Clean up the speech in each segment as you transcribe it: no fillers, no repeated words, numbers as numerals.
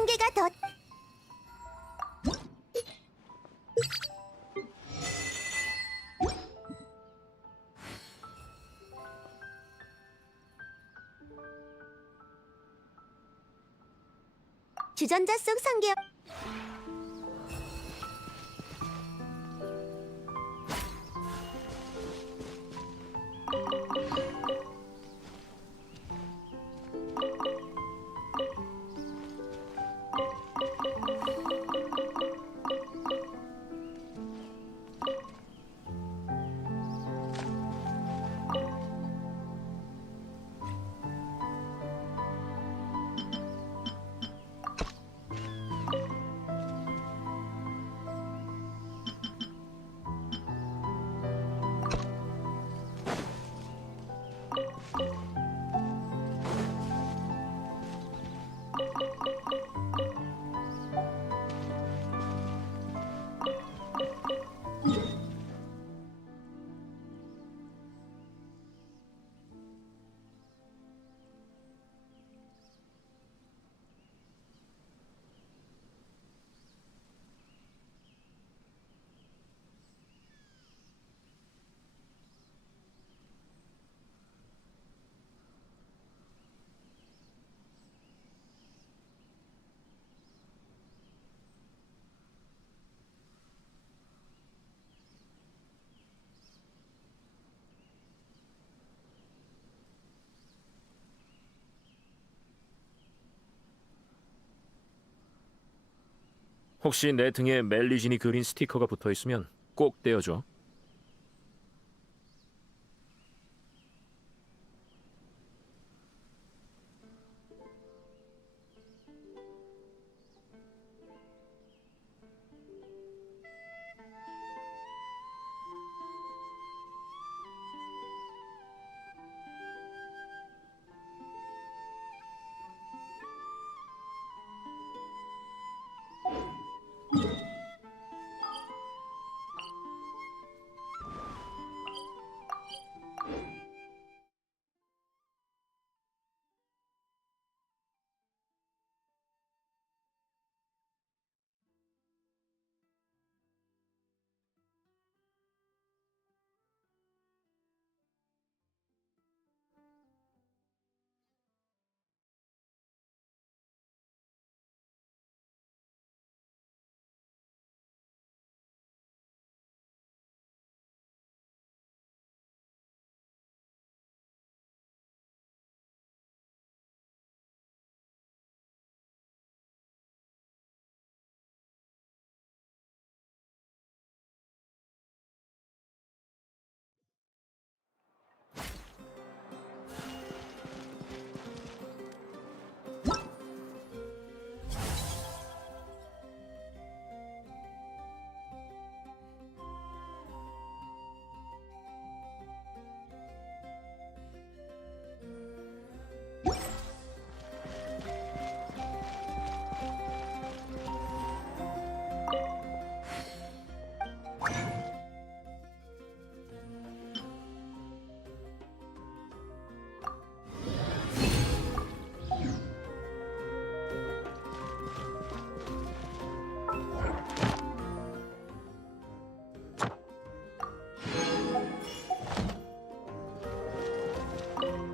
한계가 더 주전자 속 성게 혹시 내 등에 멜리진이 그린 스티커가 붙어 있으면 꼭 떼어줘.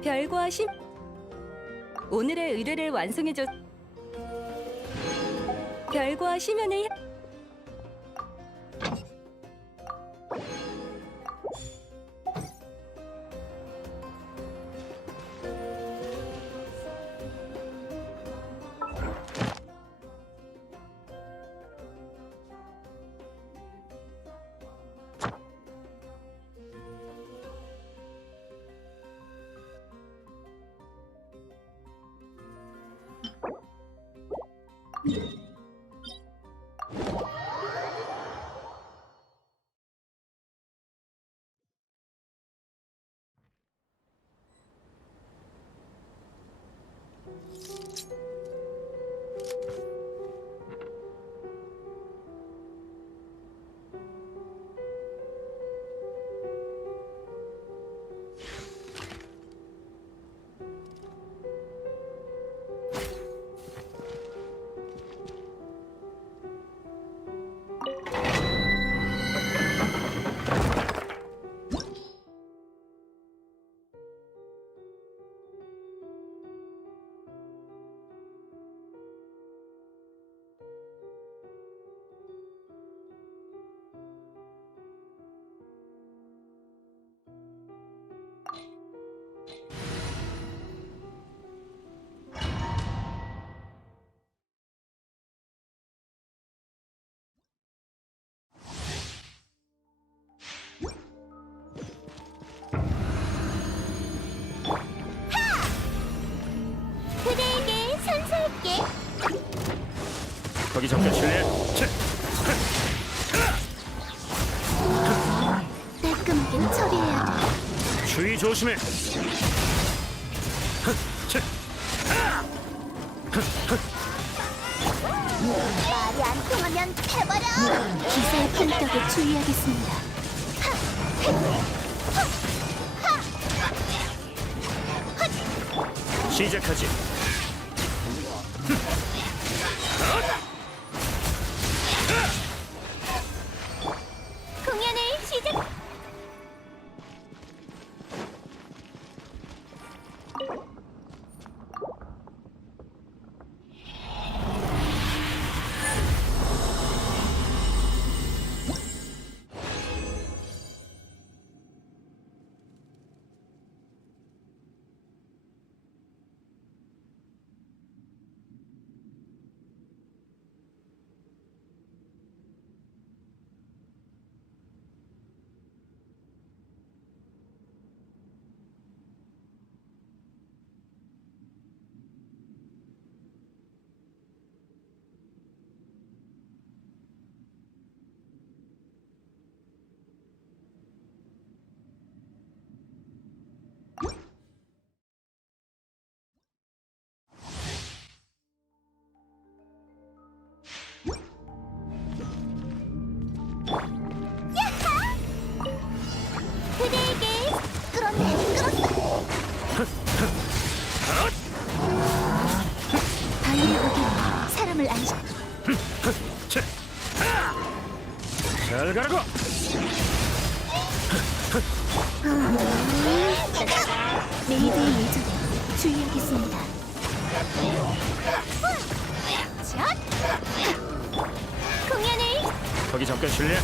별과 심 오늘의 의뢰를 완성해줘. 별과 심연을 거기 잠깐 실례. 깔끔하게 처리해야 돼. 주의 조심해. 말이 안 통하면 해버려. 기사의 품격에 주의하겠습니다. 시작하지. 공연을 시작. 그대에게 끌었어. 바위의 무게는 사람을 안심. 잘 가라고. 메이드의 예절에 주의하겠습니다. 공연을 거기 잠깐 실례.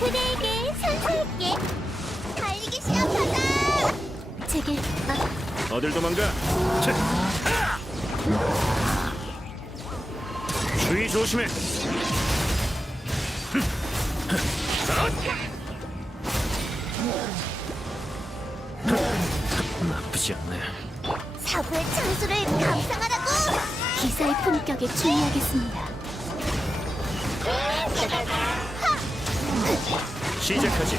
그대에게 선사할게. 달리기 시작하자. 제게 어딜 도망가? 주의 조심해. 나쁘지 않네. 사고의 창수를 감상하라고. 기사의 품격에 주의하겠습니다. 시작하지.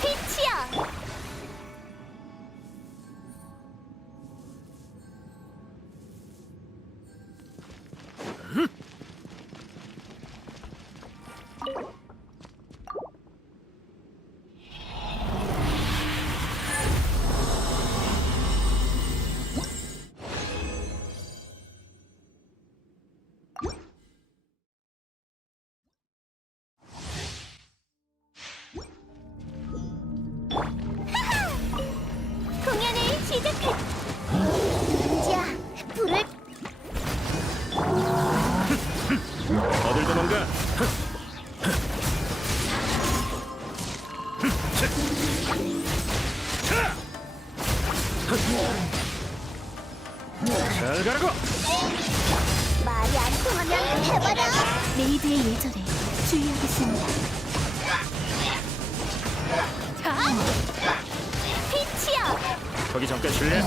빛이여! 공연을 시작해. 자, 불을 어딜 도망가? 잘 가라고! 말이 안 통하면 해봐라. 메이드의 예절에 주의하겠습니다. 자, 빛이여! 거기 잠깐 실례.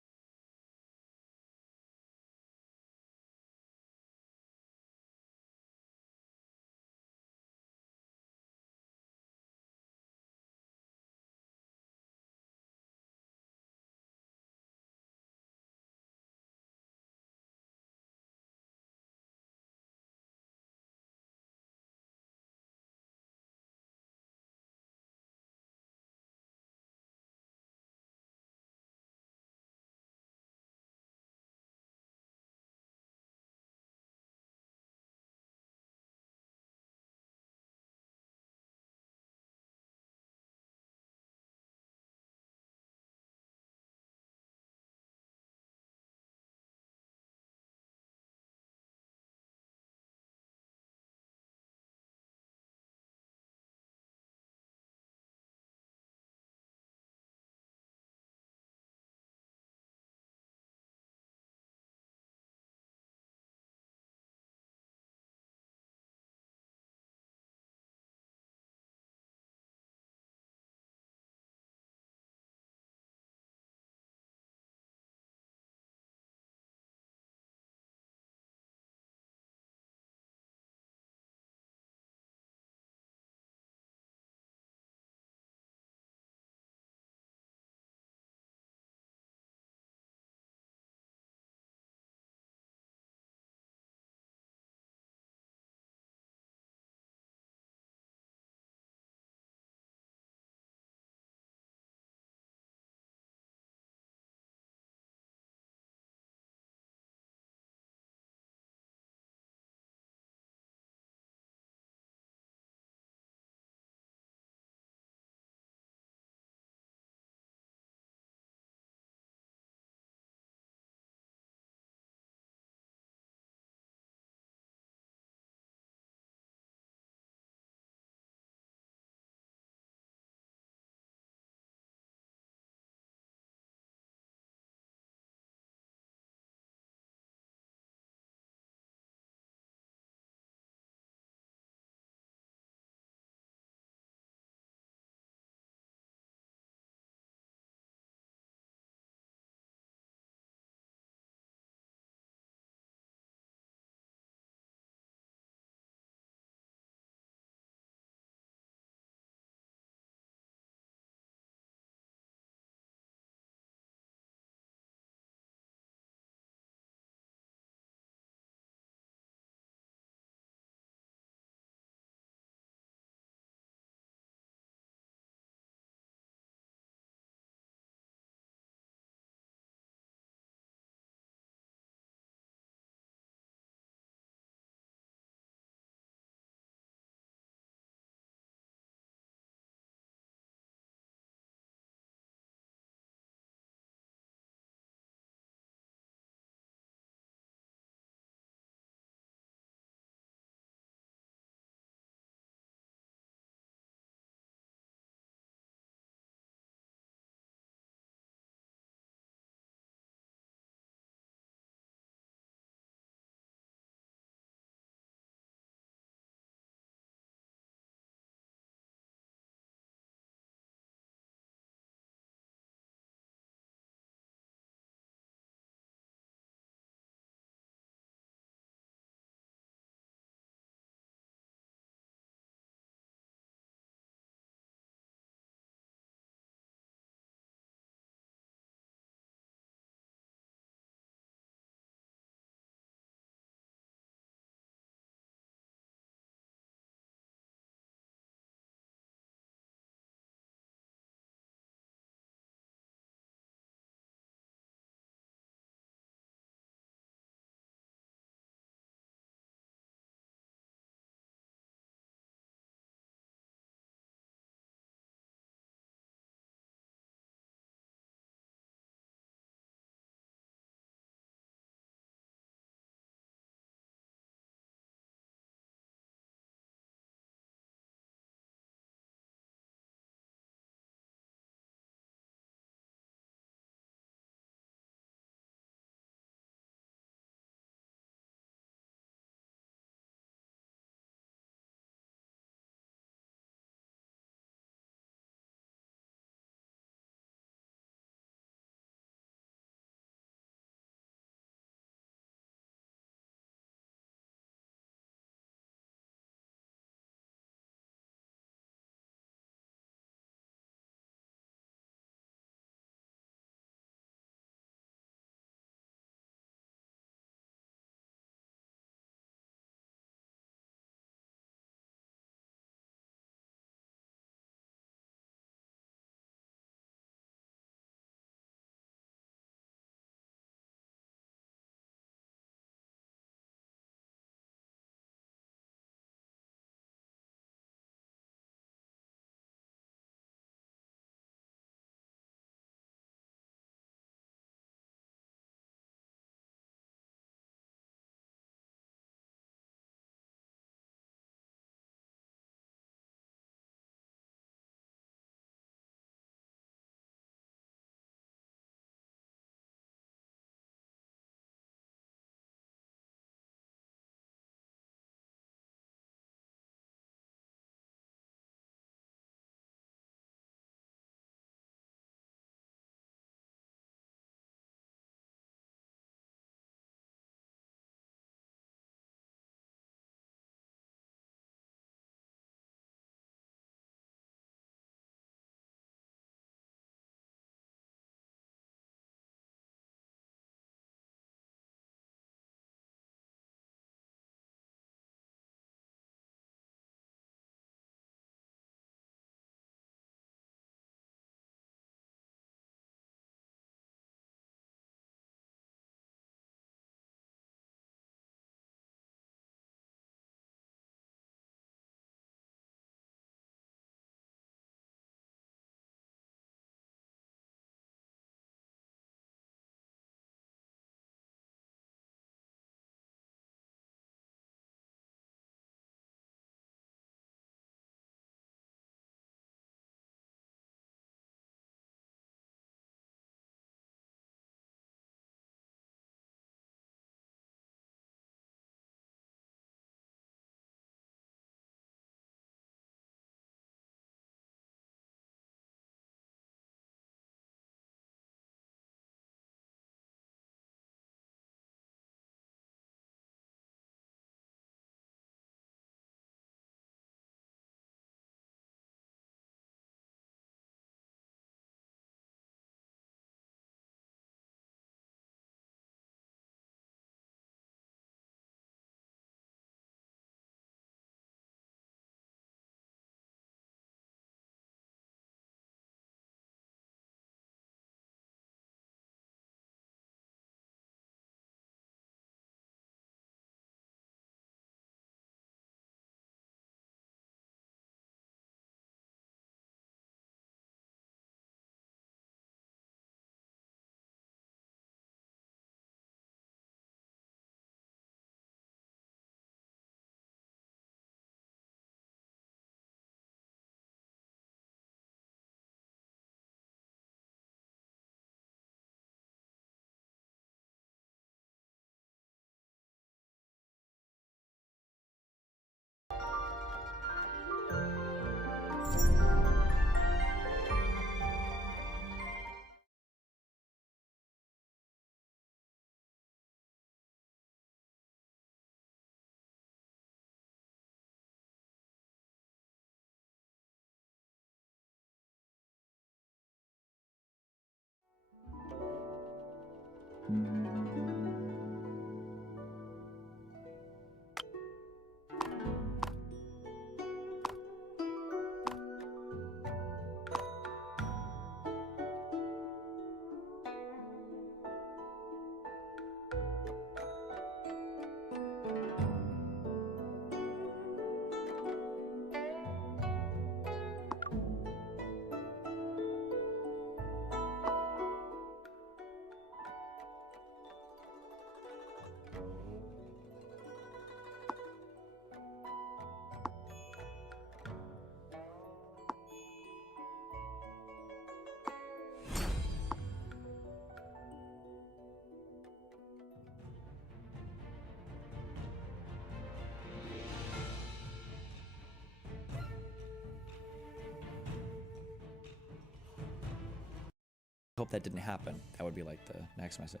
Hope that didn't happen. That would be like the next message.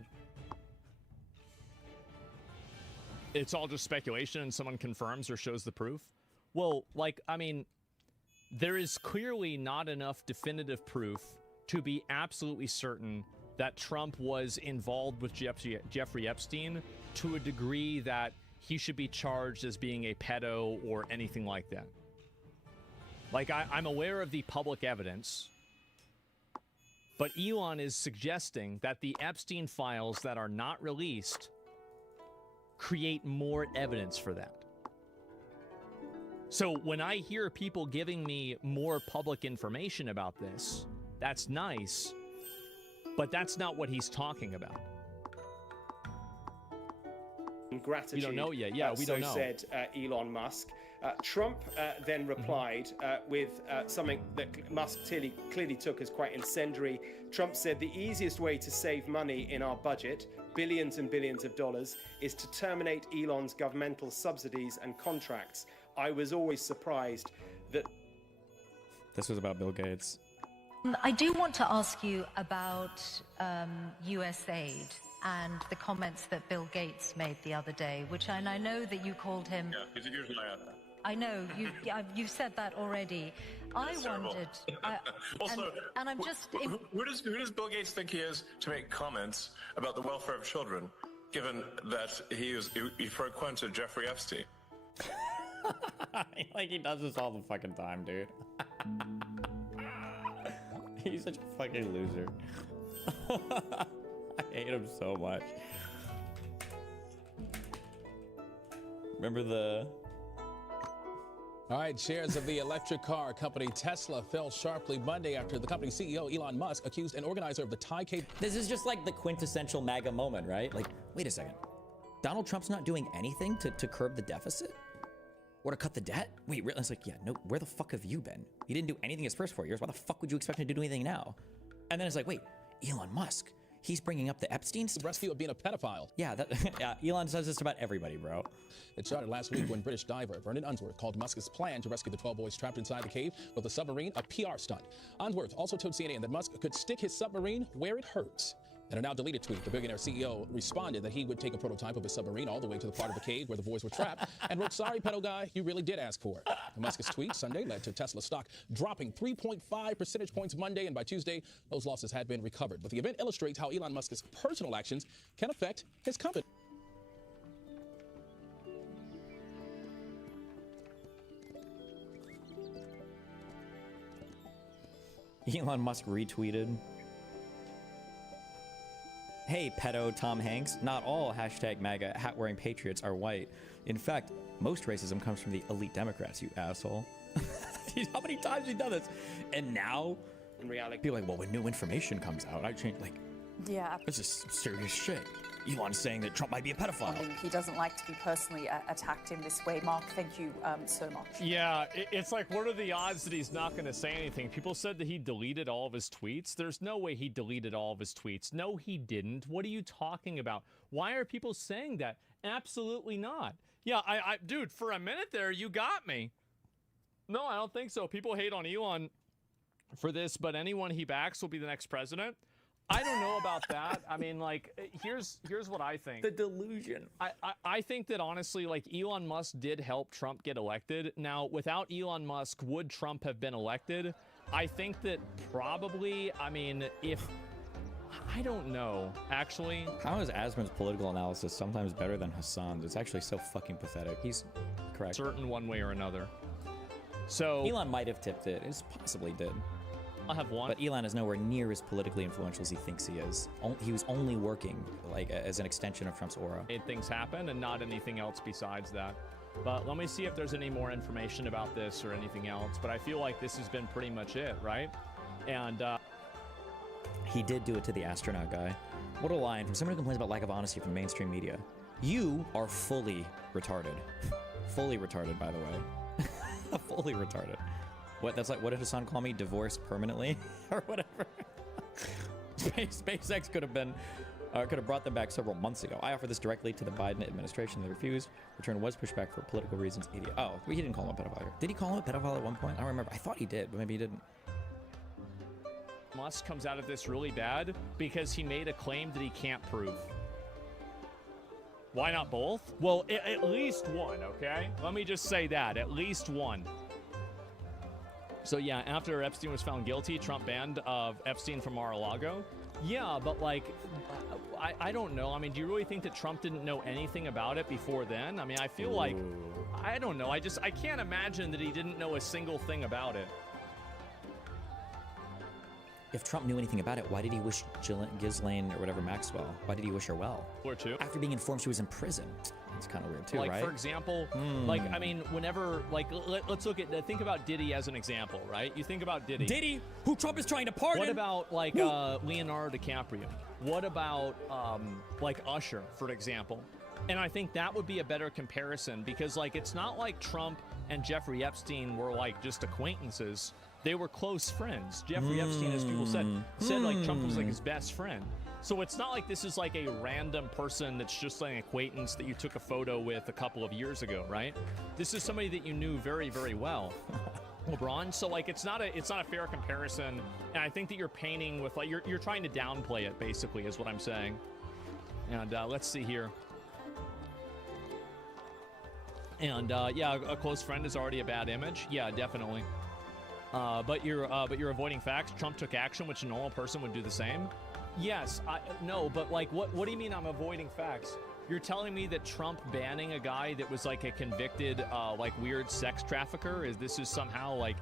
It's all just speculation and someone confirms or shows the proof. Well, like, I mean, there is clearly not enough definitive proof to be absolutely certain that Trump was involved with Jeffrey Epstein to a degree that he should be charged as being a pedo or anything like that. Like, I'm aware of the public evidence, but Elon is suggesting that the Epstein files that are not released create more evidence for that. So when I hear people giving me more public information about this, that's nice, but that's not what he's talking about. Gratitude. We don't know yet. Yeah, we don't know. So said Elon Musk. Trump then replied with something that Musk clearly took as quite incendiary. Trump said the easiest way to save money in our budget, billions and billions of dollars, is to terminate Elon's governmental subsidies and contracts. I was always surprised that... This was about Bill Gates. I do want to ask you about US aid and the comments that Bill Gates made the other day, which and I know that you called him... Yeah, he's a huge liar. I know, you've said that already. That's wondered... also, and I'm just... Who does Bill Gates think he is to make comments about the welfare of children, given that he frequented Jeffrey Epstein? Like, he does this all the fucking time, dude. He's such a fucking loser. I hate him so much. Remember the... All right, shares of the electric car company Tesla fell sharply Monday after the company's CEO, Elon Musk, accused an organizer of the Thai-Cape... This is just like the quintessential MAGA moment, right? Like, wait a second. Donald Trump's not doing anything to curb the deficit? Or to cut the debt? Wait, really? It's like, yeah, no, where the fuck have you been? You didn't do anything his first 4 years. Why the fuck would you expect him to do anything now? And then it's like, wait, Elon Musk, he's bringing up the Epstein stuff? Rescue of being a pedophile. Yeah, yeah, Elon says this about everybody, bro. It started last week when British diver Vernon Unsworth called Musk's plan to rescue the 12 boys trapped inside the cave with a submarine a PR stunt. Unsworth also told CNN that Musk could stick his submarine where it hurts. In a now deleted tweet, the billionaire CEO responded that he would take a prototype of his submarine all the way to the part of the cave where the boys were trapped and wrote, "Sorry, pedo guy, you really did ask for it." Musk's tweet Sunday led to Tesla stock dropping 3.5 percentage points Monday, and by Tuesday, those losses had been recovered. But the event illustrates how Elon Musk's personal actions can affect his company. Elon Musk retweeted, "Hey, pedo Tom Hanks, not all hashtag MAGA hat-wearing patriots are white. In fact, most racism comes from the elite Democrats, you asshole." How many times have you done this? And now, in reality, people are like, well, when new information comes out, I change, like, yeah, this is serious shit. Elon's saying that Trump might be a pedophile. He doesn't like to be personally attacked in this way. Mark, thank you so much. Yeah, it's like, what are the odds that he's not going to say anything? People said that he deleted all of his tweets. There's no way he deleted all of his tweets. No, he didn't. What are you talking about? Why are people saying that? Absolutely not. Yeah, dude, for a minute there, you got me. No, I don't think so. People hate on Elon for this, but anyone he backs will be the next president. I don't know about that. I mean, like, here's what I think. The delusion. I think that, honestly, like, Elon Musk did help Trump get elected. Now, without Elon Musk, would Trump have been elected? I think that probably, I mean, if... I don't know, actually. How is Asman's political analysis sometimes better than Hassan's? It's actually so fucking pathetic. He's correct. Certain one way or another. So Elon might have tipped it. It possibly did. I'll have one. But Elon is nowhere near as politically influential as he thinks he is. He was only working like as an extension of Trump's aura. Made things happen and not anything else besides that. But let me see if there's any more information about this or anything else. But I feel like this has been pretty much it, right? And he did do it to the astronaut guy. What a line from someone who complains about lack of honesty from mainstream media. You are fully retarded. Fully retarded, by the way. Fully retarded. What? That's like, what did Hassan call me? Divorced permanently? Or whatever. SpaceX could have brought them back several months ago. I offered this directly to the Biden administration. They refused. Return was pushed back for political reasons. Idiot. Oh, he didn't call him a pedophile. Did he call him a pedophile at one point? I don't remember. I thought he did, but maybe he didn't. Musk comes out of this really bad because he made a claim that he can't prove. Why not both? Well, at least one, okay? Let me just say that. At least one. So yeah, after Epstein was found guilty, Trump banned Epstein from Mar-a-Lago. Yeah, but like, I don't know. I mean, do you really think that Trump didn't know anything about it before then? I mean, I feel like, I don't know. I can't imagine that he didn't know a single thing about it. If Trump knew anything about it, why did he wish Ghislaine or whatever Maxwell? Why did he wish her well? Or two. After being informed she was in prison. It's kind of weird too, like, right? For example, like, I mean, whenever, like, let's look at, think about Diddy as an example, right? You think about Diddy. Diddy, who Trump is trying to pardon. What about, like, Leonardo DiCaprio? What about, like, Usher, for example? And I think that would be a better comparison because, like, it's not like Trump and Jeffrey Epstein were, like, just acquaintances. They were close friends. Jeffrey Epstein, as people said like Trump was like his best friend. So it's not like this is like a random person that's just like an acquaintance that you took a photo with a couple of years ago, right? This is somebody that you knew very, very well. LeBron. So like it's not a fair comparison. And I think that you're painting with like you're trying to downplay it basically is what I'm saying. And let's see here. And yeah, a close friend is already a bad image. Yeah, definitely. But you're avoiding facts. Trump took action, which a normal person would do the same. Yes, no, but like, what do you mean I'm avoiding facts? You're telling me that Trump banning a guy that was like a convicted, like weird sex trafficker this is somehow like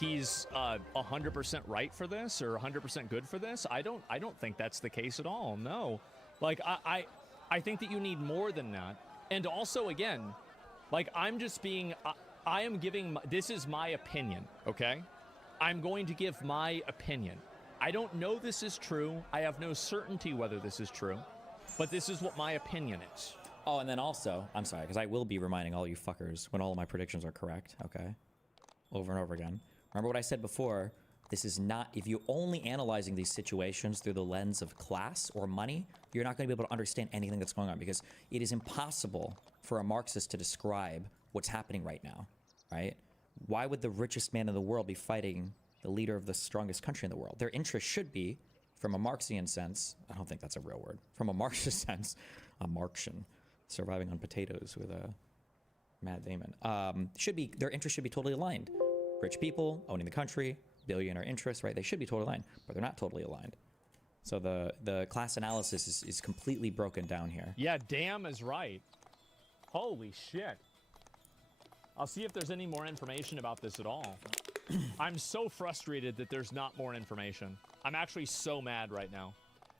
he's 100% right for this or 100% good for this? I don't think that's the case at all. No, like I think that you need more than that. And also, again, like I'm just being, I am giving. This is my opinion. Okay. I'm going to give my opinion. I don't know this is true. I have no certainty whether this is true, but this is what my opinion is. Oh, and then also, I'm sorry, because I will be reminding all you fuckers when all of my predictions are correct, okay? Over and over again. Remember what I said before, this is not, if you're only analyzing these situations through the lens of class or money, you're not going to be able to understand anything that's going on because it is impossible for a Marxist to describe what's happening right now, right? Why would the richest man in the world be fighting the leader of the strongest country in the world? Their interest should be, from a Marxian sense, I don't think that's a real word, from a Marxist sense, a Marxian, surviving on potatoes with Matt Damon, their interest should be totally aligned. Rich people, owning the country, billionaire interests, right? They should be totally aligned, but they're not totally aligned. So the class analysis is completely broken down here. Yeah, damn is right. Holy shit. I'll see if there's any more information about this at all. I'm so frustrated that there's not more information. I'm actually so mad right now.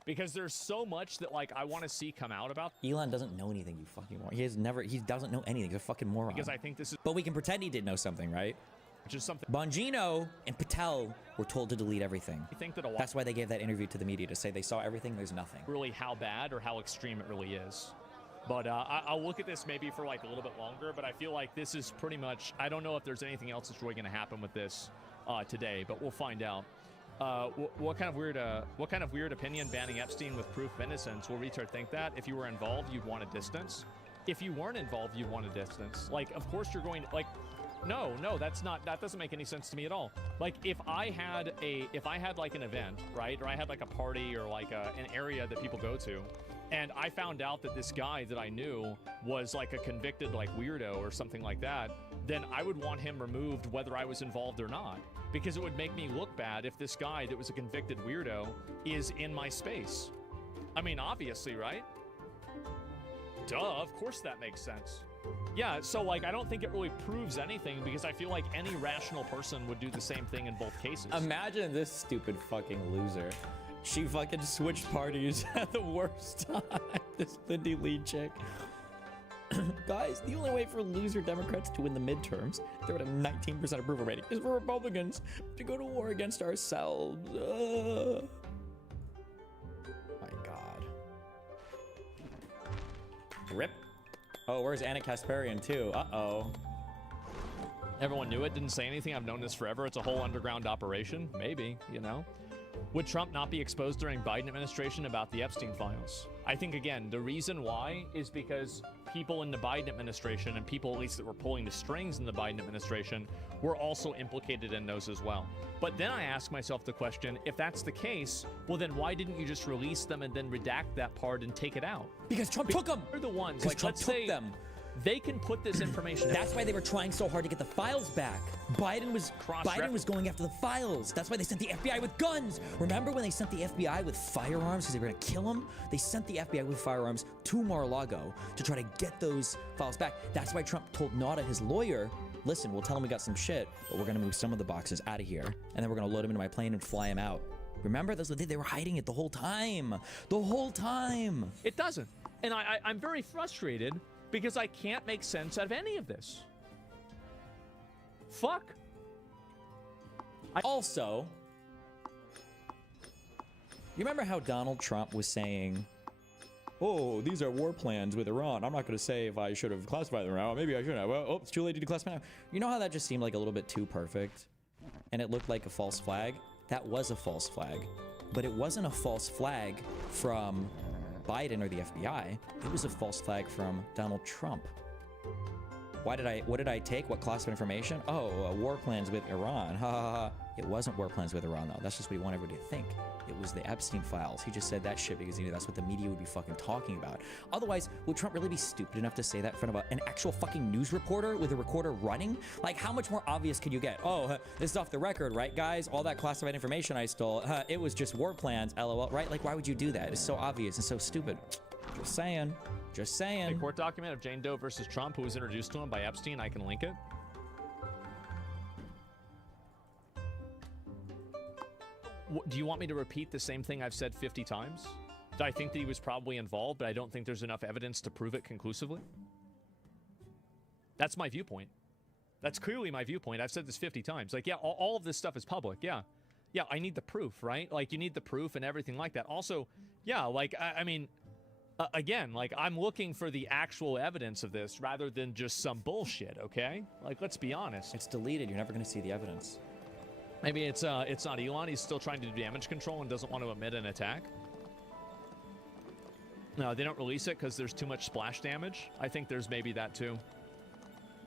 Because there's so much that, like, I want to see come out about. Elon doesn't know anything, you fucking moron. He doesn't know anything. He's a fucking moron. Because I think this is... But we can pretend he did know something, right? Which is something... Bongino and Patel were told to delete everything. I think that a lot... That's why they gave that interview to the media, to say they saw everything, there's nothing. Really how bad or how extreme it really is. But I'll look at this maybe for like a little bit longer, but I feel like this is pretty much, I don't know if there's anything else that's really going to happen with this today, but we'll find out. What kind of weird opinion banning Epstein with proof of innocence? Will retard think that? If you were involved, you'd want a distance. If you weren't involved, you'd want a distance. Like, of course you're going to, like, no, that doesn't make any sense to me at all. Like, if I had like an event, right? Or I had like a party or like an area that people go to, and I found out that this guy that I knew was like a convicted like weirdo or something like that, then I would want him removed whether I was involved or not, because it would make me look bad if this guy that was a convicted weirdo is in my space. I mean, obviously, right? Duh, of course that makes sense. Yeah, so like I don't think it really proves anything, because I feel like any rational person would do the same thing in both cases. Imagine this stupid fucking loser. She fucking switched parties at the worst time. This Lindy Lee chick. Guys, the only way for loser Democrats to win the midterms, they're at a 19% approval rating, is for Republicans to go to war against ourselves. My God. Rip. Oh, where's Anna Kasparian too? Uh-oh. Everyone knew it, didn't say anything. I've known this forever. It's a whole underground operation. Maybe, you know. Would Trump not be exposed during Biden administration about the Epstein files? I think, again, the reason why is because people in the Biden administration, and people at least that were pulling the strings in the Biden administration, were also implicated in those as well. But then I ask myself the question, if that's the case, well then why didn't you just release them and then redact that part and take it out? Because Trump took them. They're the ones, Because like, Trump let's took say them. They can put this information. That's why they were trying so hard to get the files back. Biden was going after the files. That's why they sent the FBI with guns. Remember when they sent the FBI with firearms because they were gonna kill him? They sent the FBI with firearms to Mar-a-Lago to try to get those files back. That's why Trump told Nauta, his lawyer, listen, we'll tell him we got some shit, but we're gonna move some of the boxes out of here, and then we're gonna load him into my plane and fly him out. Remember, they were hiding it the whole time. The whole time. It doesn't. And I'm very frustrated because I can't make sense out of any of this. Fuck. Also, you remember how Donald Trump was saying, oh, these are war plans with Iran. I'm not going to say if I should have classified them or not. Maybe I shouldn't have. Well, oh, it's too late to declassify now. You know how that just seemed like a little bit too perfect? And it looked like a false flag? That was a false flag. But it wasn't a false flag from Biden or the FBI. It was a false flag from Donald Trump. What did I take? What classified information? Oh, war plans with Iran. Ha ha ha. It wasn't war plans with Iran though. That's just what he wanted everybody to think. It was the Epstein files. He just said that shit because he knew that's what the media would be fucking talking about. Otherwise, would Trump really be stupid enough to say that in front of an actual fucking news reporter with a recorder running? Like, how much more obvious could you get? Oh, this is off the record, right, guys? All that classified information I stole, it was just war plans, LOL, right? Like, why would you do that? It's so obvious and so stupid. Just saying. Just saying. A court document of Jane Doe versus Trump, who was introduced to him by Epstein. I can link it. Do you want me to repeat the same thing I've said 50 times? Do I think that he was probably involved, but I don't think there's enough evidence to prove it conclusively? That's my viewpoint. That's clearly my viewpoint. I've said this 50 times. Like, yeah, all of this stuff is public. Yeah. Yeah, I need the proof, right? Like, you need the proof and everything like that. Also, yeah, like, I mean, again, like, I'm looking for the actual evidence of this rather than just some bullshit, okay? Like, let's be honest. It's deleted. You're never going to see the evidence. Maybe it's not Elon. He's still trying to do damage control and doesn't want to admit an attack. No, they don't release it because there's too much splash damage. I think there's maybe that too.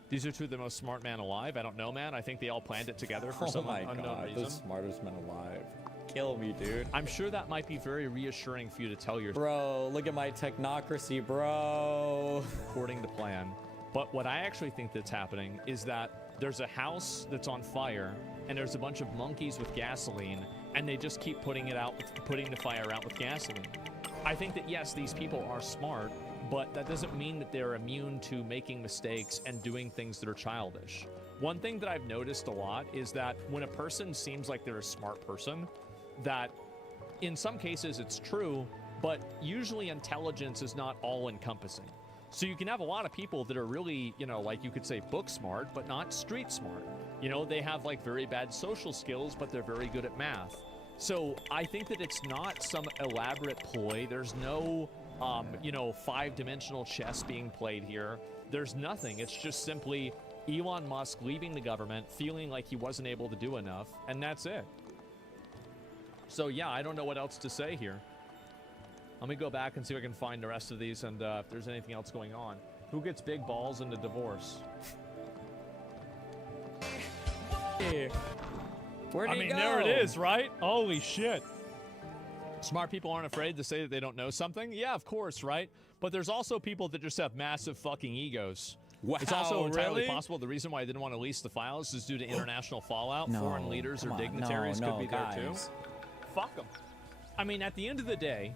These are two of the most smart men alive. I don't know, man. I think they all planned it together for some unknown reason. The smartest men alive. Kill me, dude. I'm sure that might be very reassuring for you to tell your... Bro, look at my technocracy, bro. According to plan. But what I actually think that's happening is that there's a house that's on fire and there's a bunch of monkeys with gasoline and they just keep putting the fire out with gasoline. I think that, yes, these people are smart, but that doesn't mean that they're immune to making mistakes and doing things that are childish. One thing that I've noticed a lot is that when a person seems like they're a smart person, that in some cases it's true, but usually intelligence is not all-encompassing. So you can have a lot of people that are really, you know, like you could say book smart, but not street smart. You know, they have like very bad social skills, but they're very good at math. So I think that it's not some elaborate ploy. There's no, you know, five-dimensional chess being played here. There's nothing. It's just simply Elon Musk leaving the government, feeling like he wasn't able to do enough, and that's it. So yeah, I don't know what else to say here. Let me go back and see if I can find the rest of these and if there's anything else going on. Who gets big balls in the divorce? Where'd he go? There it is, right? Holy shit. Smart people aren't afraid to say that they don't know something. Yeah, of course, right? But there's also people that just have massive fucking egos. Wow, it's also entirely really? possible the reason why I didn't want to lease the files is due to international fallout. No, Foreign leaders or come on. dignitaries No, could be guys. there too. Fuck them. I mean, at the end of the day,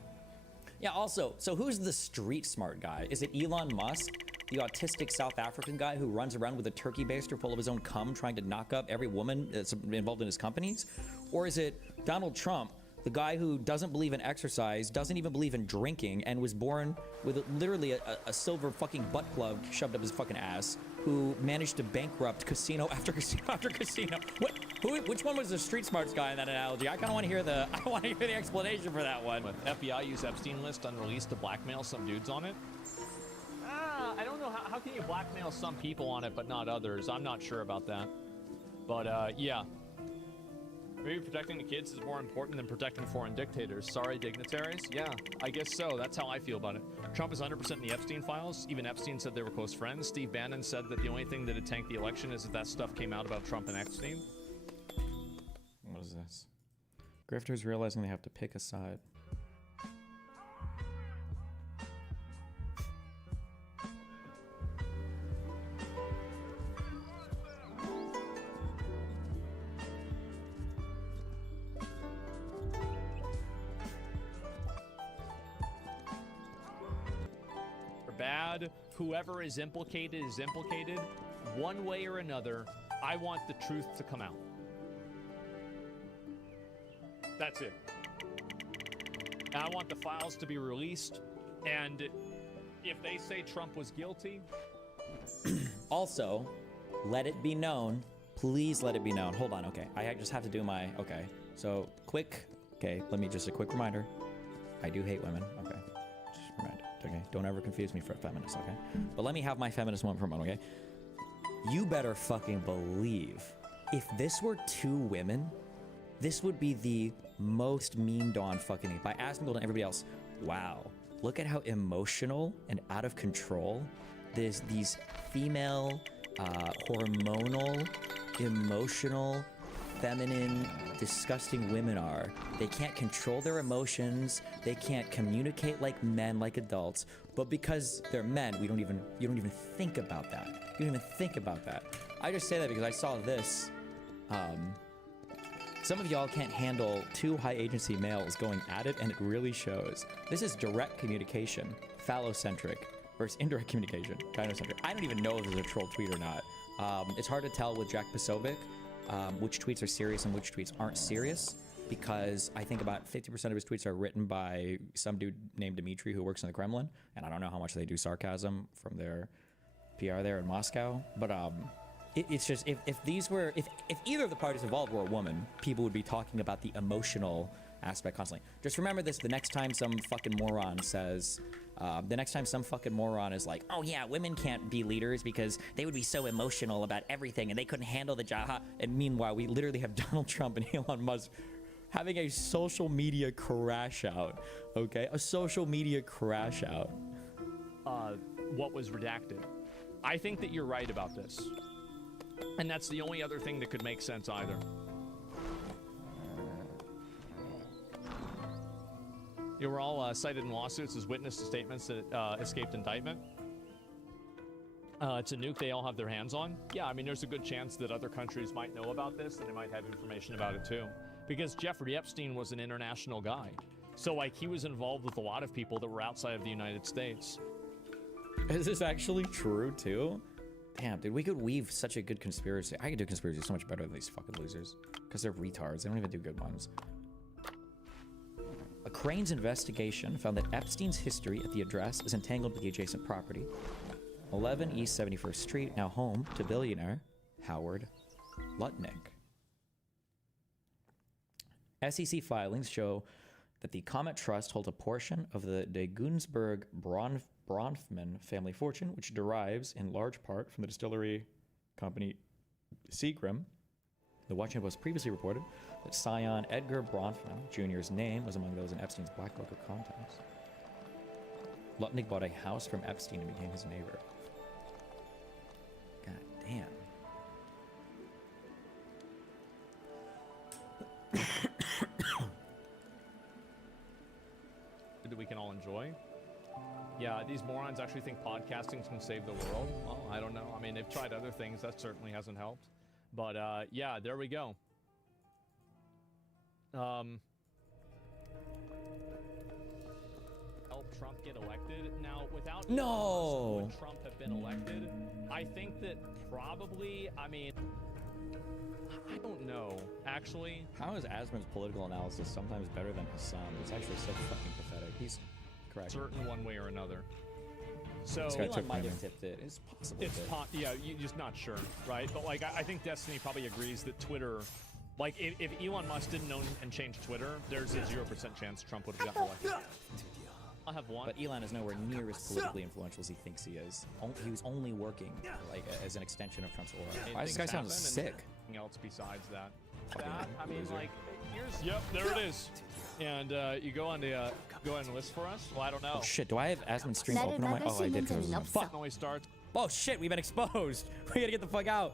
Yeah, also, so who's the street smart guy? Is it Elon Musk, the autistic South African guy who runs around with a turkey baster full of his own cum trying to knock up every woman that's involved in his companies? Or is it Donald Trump, the guy who doesn't believe in exercise, doesn't even believe in drinking, and was born with literally a silver fucking butt plug shoved up his fucking ass, who managed to bankrupt casino after casino after casino? Which one was the street smarts guy in that analogy? I kind of want to hear the explanation for that one. with FBI use Epstein list unreleased to blackmail some dudes on it. I don't know how can you blackmail some people on it but not others. I'm not sure about that. But yeah. Maybe protecting the kids is more important than protecting foreign dictators. Sorry, dignitaries. Yeah, I guess so. That's how I feel about it. Trump is 100% in the Epstein files. Even Epstein said they were close friends. Steve Bannon said that the only thing that had tanked the election is that stuff came out about Trump and Epstein. What is this? Grifters realizing they have to pick a side. Bad, whoever is implicated, one way or another. I want the truth to come out. That's it. And I want the files to be released, and if they say Trump was guilty... Also, let it be known, please let it be known. Hold on, okay. I just have to do my, okay. So, a quick reminder. I do hate women, okay. Just remind. Okay, don't ever confuse me for a feminist, okay? But let me have my feminist moment for a moment, okay? You better fucking believe if this were two women, this would be the most memed on fucking thing. By Asmongold and everybody else, wow, look at how emotional and out of control these female, hormonal, emotional, feminine, disgusting women are. They can't control their emotions. They can't communicate like men, like adults. But because they're men, you don't even think about that. You don't even think about that. I just say that because I saw this. Some of y'all can't handle two high agency males going at it, and it really shows. This is direct communication, phallocentric, versus indirect communication, gynocentric. I don't even know if this is a troll tweet or not. It's hard to tell with Jack Posobiec which tweets are serious and which tweets aren't serious, because I think about 50% of his tweets are written by some dude named Dmitry who works in the Kremlin, and I don't know how much they do sarcasm from their PR there in Moscow. But it's just, if either of the parties involved were a woman, people would be talking about the emotional aspect constantly. Just remember this: the next time some fucking moron says, the next time some fucking moron is like, oh yeah, women can't be leaders because they would be so emotional about everything and they couldn't handle the job. And meanwhile, we literally have Donald Trump and Elon Musk having a social media crash out, okay? A social media crash out. What was redacted. I think that you're right about this. And that's the only other thing that could make sense either. You were all cited in lawsuits as witness to statements that escaped indictment. It's a nuke they all have their hands on. Yeah, I mean, there's a good chance that other countries might know about this and they might have information about it too. Because Jeffrey Epstein was an international guy. So, like, he was involved with a lot of people that were outside of the United States. Is this actually true too? Damn, dude, we could weave such a good conspiracy. I could do conspiracy so much better than these fucking losers. Because they're retards. They don't even do good ones. A Crane's investigation found that Epstein's history at the address is entangled with the adjacent property. 11 East 71st Street, now home to billionaire Howard Lutnick. SEC filings show that the Comet Trust holds a portion of the de Gunsberg Bronfman family fortune, which derives in large part from the distillery company Seagram. The Washington Post previously reported that scion Edgar Bronfman Jr.'s name was among those in Epstein's Black Book of contacts. Lutnick bought a house from Epstein and became his neighbor. God damn. enjoy. Yeah, these morons actually think podcasting can save the world. Well, I don't know. I mean, they've tried other things. That certainly hasn't helped. But yeah, there we go. Help Trump get elected. Now, without Elon Musk, would Trump have been elected? I think that probably, I mean, I don't know, actually. How is Asman's political analysis sometimes better than his son? It's actually so fucking pathetic. He's correct. Certain one way or another. So This guy Elon took might my have tipped it. It's possible. It's that- yeah, you're just not sure, right? But like, I think Destiny probably agrees that Twitter, like, if Elon Musk didn't own and change Twitter, there's a 0% chance Trump would have gotten elected. I'll have one. But Elon is nowhere near as politically influential as he thinks he is. He was only working like as an extension of Trump's aura. Why does this guy sound sick? Anything else besides that? Fucking I mean, loser. like, here's yep, there it is. And you go on the go on the list for us. Well, I don't know. Oh shit! Do I have Asman's stream 나를 open on my? 막을 Oh, 수 I 있는 did. 'cause I was 자는 on- 없어. Fuck! Always starts. Oh shit! We've been exposed. We gotta get the fuck out.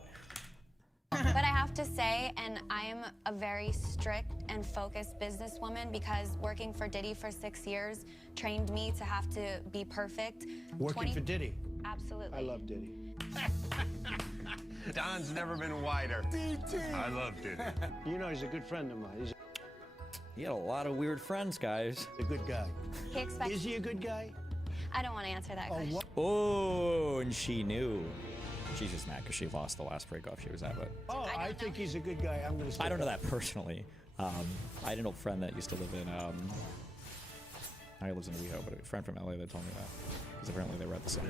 But I have to say, and I am a very strict and focused businesswoman because working for Diddy for 6 years trained me to have to be perfect. Working for Diddy. Absolutely. I love Diddy. Don's never been wider. I love Diddy. You know, he's a good friend of mine. He had a lot of weird friends, guys. He's a good guy. He expects. Is he a good guy? I don't want to answer that question. Oh, and she knew. She's just mad because she lost the last break-off she was at. But Oh, I think he's a good guy. I'm gonna. I don't know that personally. I had an old friend that used to live in. I lives in WeHo, but a friend from LA that told me that because apparently they were at the same.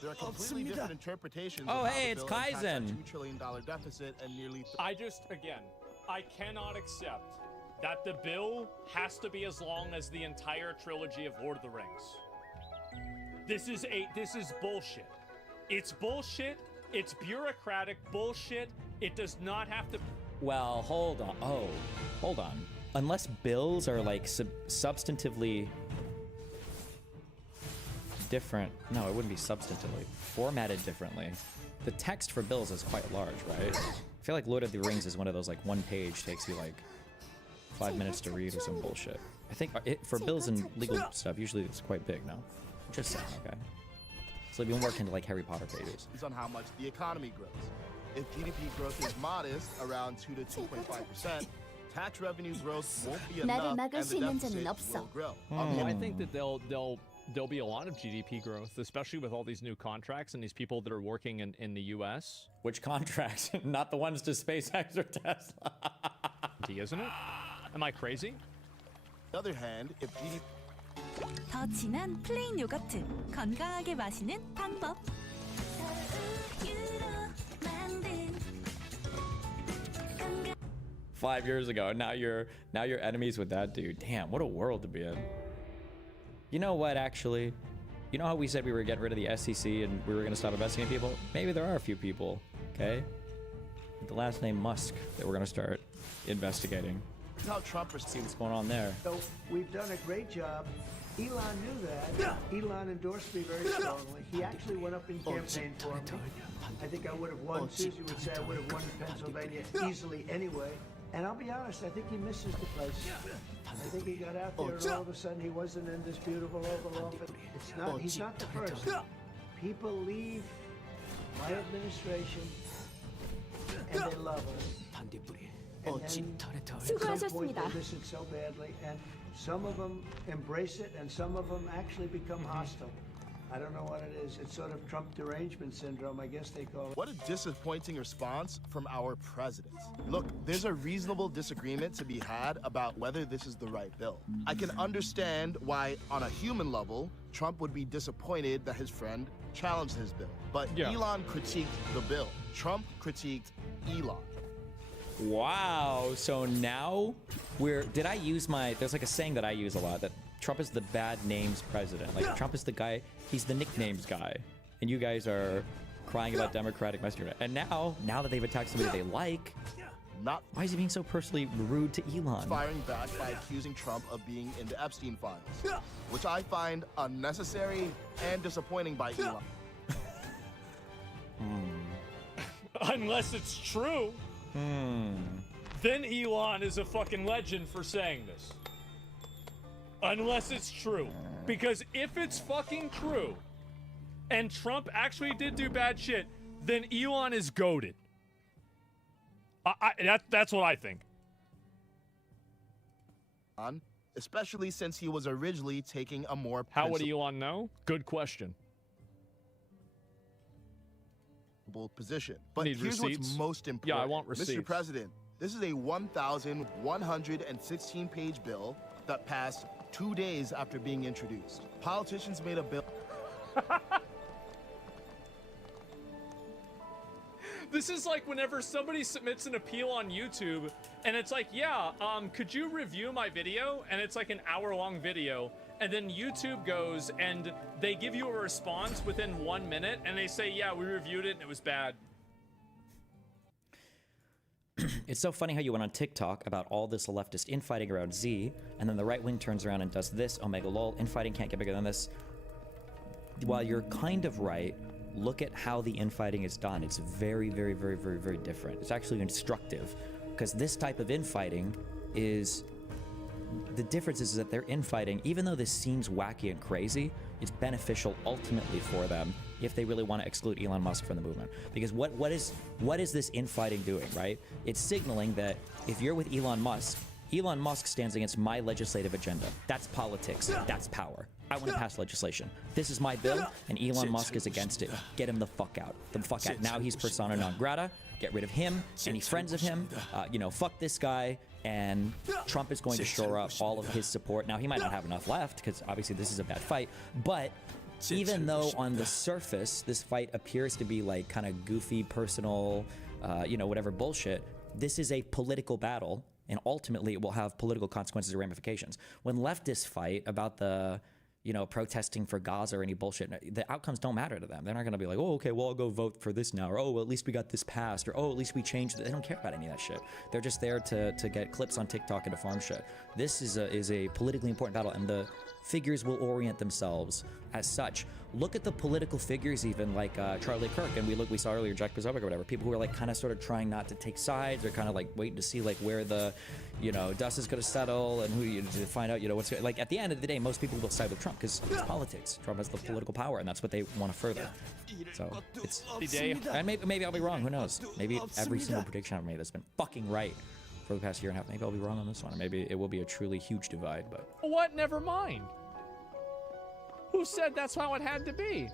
There are completely different interpretations. Oh, of how hey, the it's bill impacts Kaizen. our $2 trillion deficit and nearly. I cannot accept that the bill has to be as long as the entire trilogy of Lord of the Rings. This is bullshit. It's bullshit. It's bureaucratic bullshit. It does not have to. Well, hold on. Oh, hold on. Unless bills are like substantively different. No, it wouldn't be substantively. Formatted differently. The text for bills is quite large, right? I feel like Lord of the Rings is one of those like one page takes you like 5 minutes to read or some bullshit. I think for bills and legal stuff, usually it's quite big, no? Just saying, okay. So we've been working to like Harry Potter pages. On how much the economy grows. If GDP growth is modest, around 2 to 2.5%, tax revenue growth won't be 나를 enough, 막을 and 수 the 있는 deficit 자는 없어. will grow. I think that there'll be a lot of GDP growth, especially with all these new contracts and these people that are working in the U.S. Which contracts? Not the ones to SpaceX or Tesla. Isn't it? Am I crazy? On the other hand, if GDP 더 진한 플레인 요거트. 건강하게 마시는 방법. 5 years ago, now you're enemies with that dude. Damn, what a world to be in. You know what, actually? You know how we said we were getting rid of the SEC and we were going to stop investigating people? Maybe there are a few people, okay? With the last name Musk that we're going to start investigating. how Trump See what's going on there. So we've done a great job. Elon knew that. Elon endorsed me very strongly. He actually went up in campaign for me. I think I would have won. Susie would say I would have won Pennsylvania easily anyway. And I'll be honest, I think he misses the place. I think he got out there and all of a sudden he wasn't in this beautiful Oval Office. It's not, he's not the first. People leave my administration and they love us. And then at some point they miss it so badly, and some of them embrace it and some of them actually become hostile. I don't know what it is. It's sort of Trump derangement syndrome, I guess they call it. What a disappointing response from our president. Look, there's a reasonable disagreement to be had about whether this is the right bill. I can understand why, on a human level, Trump would be disappointed that his friend challenged his bill. But Elon critiqued the bill. Trump critiqued Elon. Wow. So now did I use there's like a saying that I use a lot that Trump is the bad names president. Like Trump is the guy, he's the nicknames guy. And you guys are crying about Democratic messenger. And now that they've attacked somebody they like, why is he being so personally rude to Elon? Firing back by accusing Trump of being in the Epstein files, which I find unnecessary and disappointing by Elon. Unless it's true. Then Elon is a fucking legend for saying this. Unless it's true. Because if it's fucking true, and Trump actually did do bad shit, then Elon is goated. That's what I think. Especially since he was originally taking a more How would Elon know? Good question. Position. But Need here's receipts? what's most important. Yeah, I want receipts. Mr. President, this is a 1,116-page bill that passed 2 days after being introduced. Politicians made a bill. This is like whenever somebody submits an appeal on YouTube and it's like, yeah, could you review my video? And it's like an hour-long video. And then YouTube goes and they give you a response within 1 minute and they say, yeah, we reviewed it and it was bad. It's so funny how you went on TikTok about all this leftist infighting around Z, and then the right wing turns around and does this, Omega lol, infighting can't get bigger than this. While you're kind of right, look at how the infighting is done. It's very, very, very, very, very different. It's actually instructive, because this type of infighting is... The difference is that they're infighting, even though this seems wacky and crazy, it's beneficial ultimately for them if they really want to exclude Elon Musk from the movement. Because what is this infighting doing, right? It's signaling that if you're with Elon Musk stands against my legislative agenda. That's politics. That's power. I want to pass legislation. This is my bill, and Elon Musk is against it. Get him the fuck out. The fuck out. Now he's persona non grata. Get rid of him. Any friends of him. Fuck this guy. And Trump is going to shore up all of his support. Now, he might not have enough left, because obviously this is a bad fight. But even though on the surface, this fight appears to be like kind of goofy, personal, whatever bullshit, this is a political battle. And ultimately, it will have political consequences and ramifications. When leftists fight about the, protesting for Gaza or any bullshit, the outcomes don't matter to them. They're not going to be like, oh, okay, well, I'll go vote for this now. Or, oh, well, at least we got this passed. Or, oh, at least we changed it. They don't care about any of that shit. They're just there to get clips on TikTok and to farm shit. This is a politically important battle, and the figures will orient themselves as such. Look at the political figures, even like Charlie Kirk, and we saw earlier Jack Posobiec or whatever. People who are like kind of sort of trying not to take sides, or kind of like waiting to see like where the, dust is going to settle, and who to find out, what's like. At the end of the day, most people will side with Trump because it's politics. Trump has the political power, and that's what they want to further. So it's and maybe I'll be wrong. Who knows? Maybe every single prediction I've made that's been fucking right for the past year and a half. Maybe I'll be wrong on this one. Maybe it will be a truly huge divide. But what? Never mind. Who said that's how it had to be?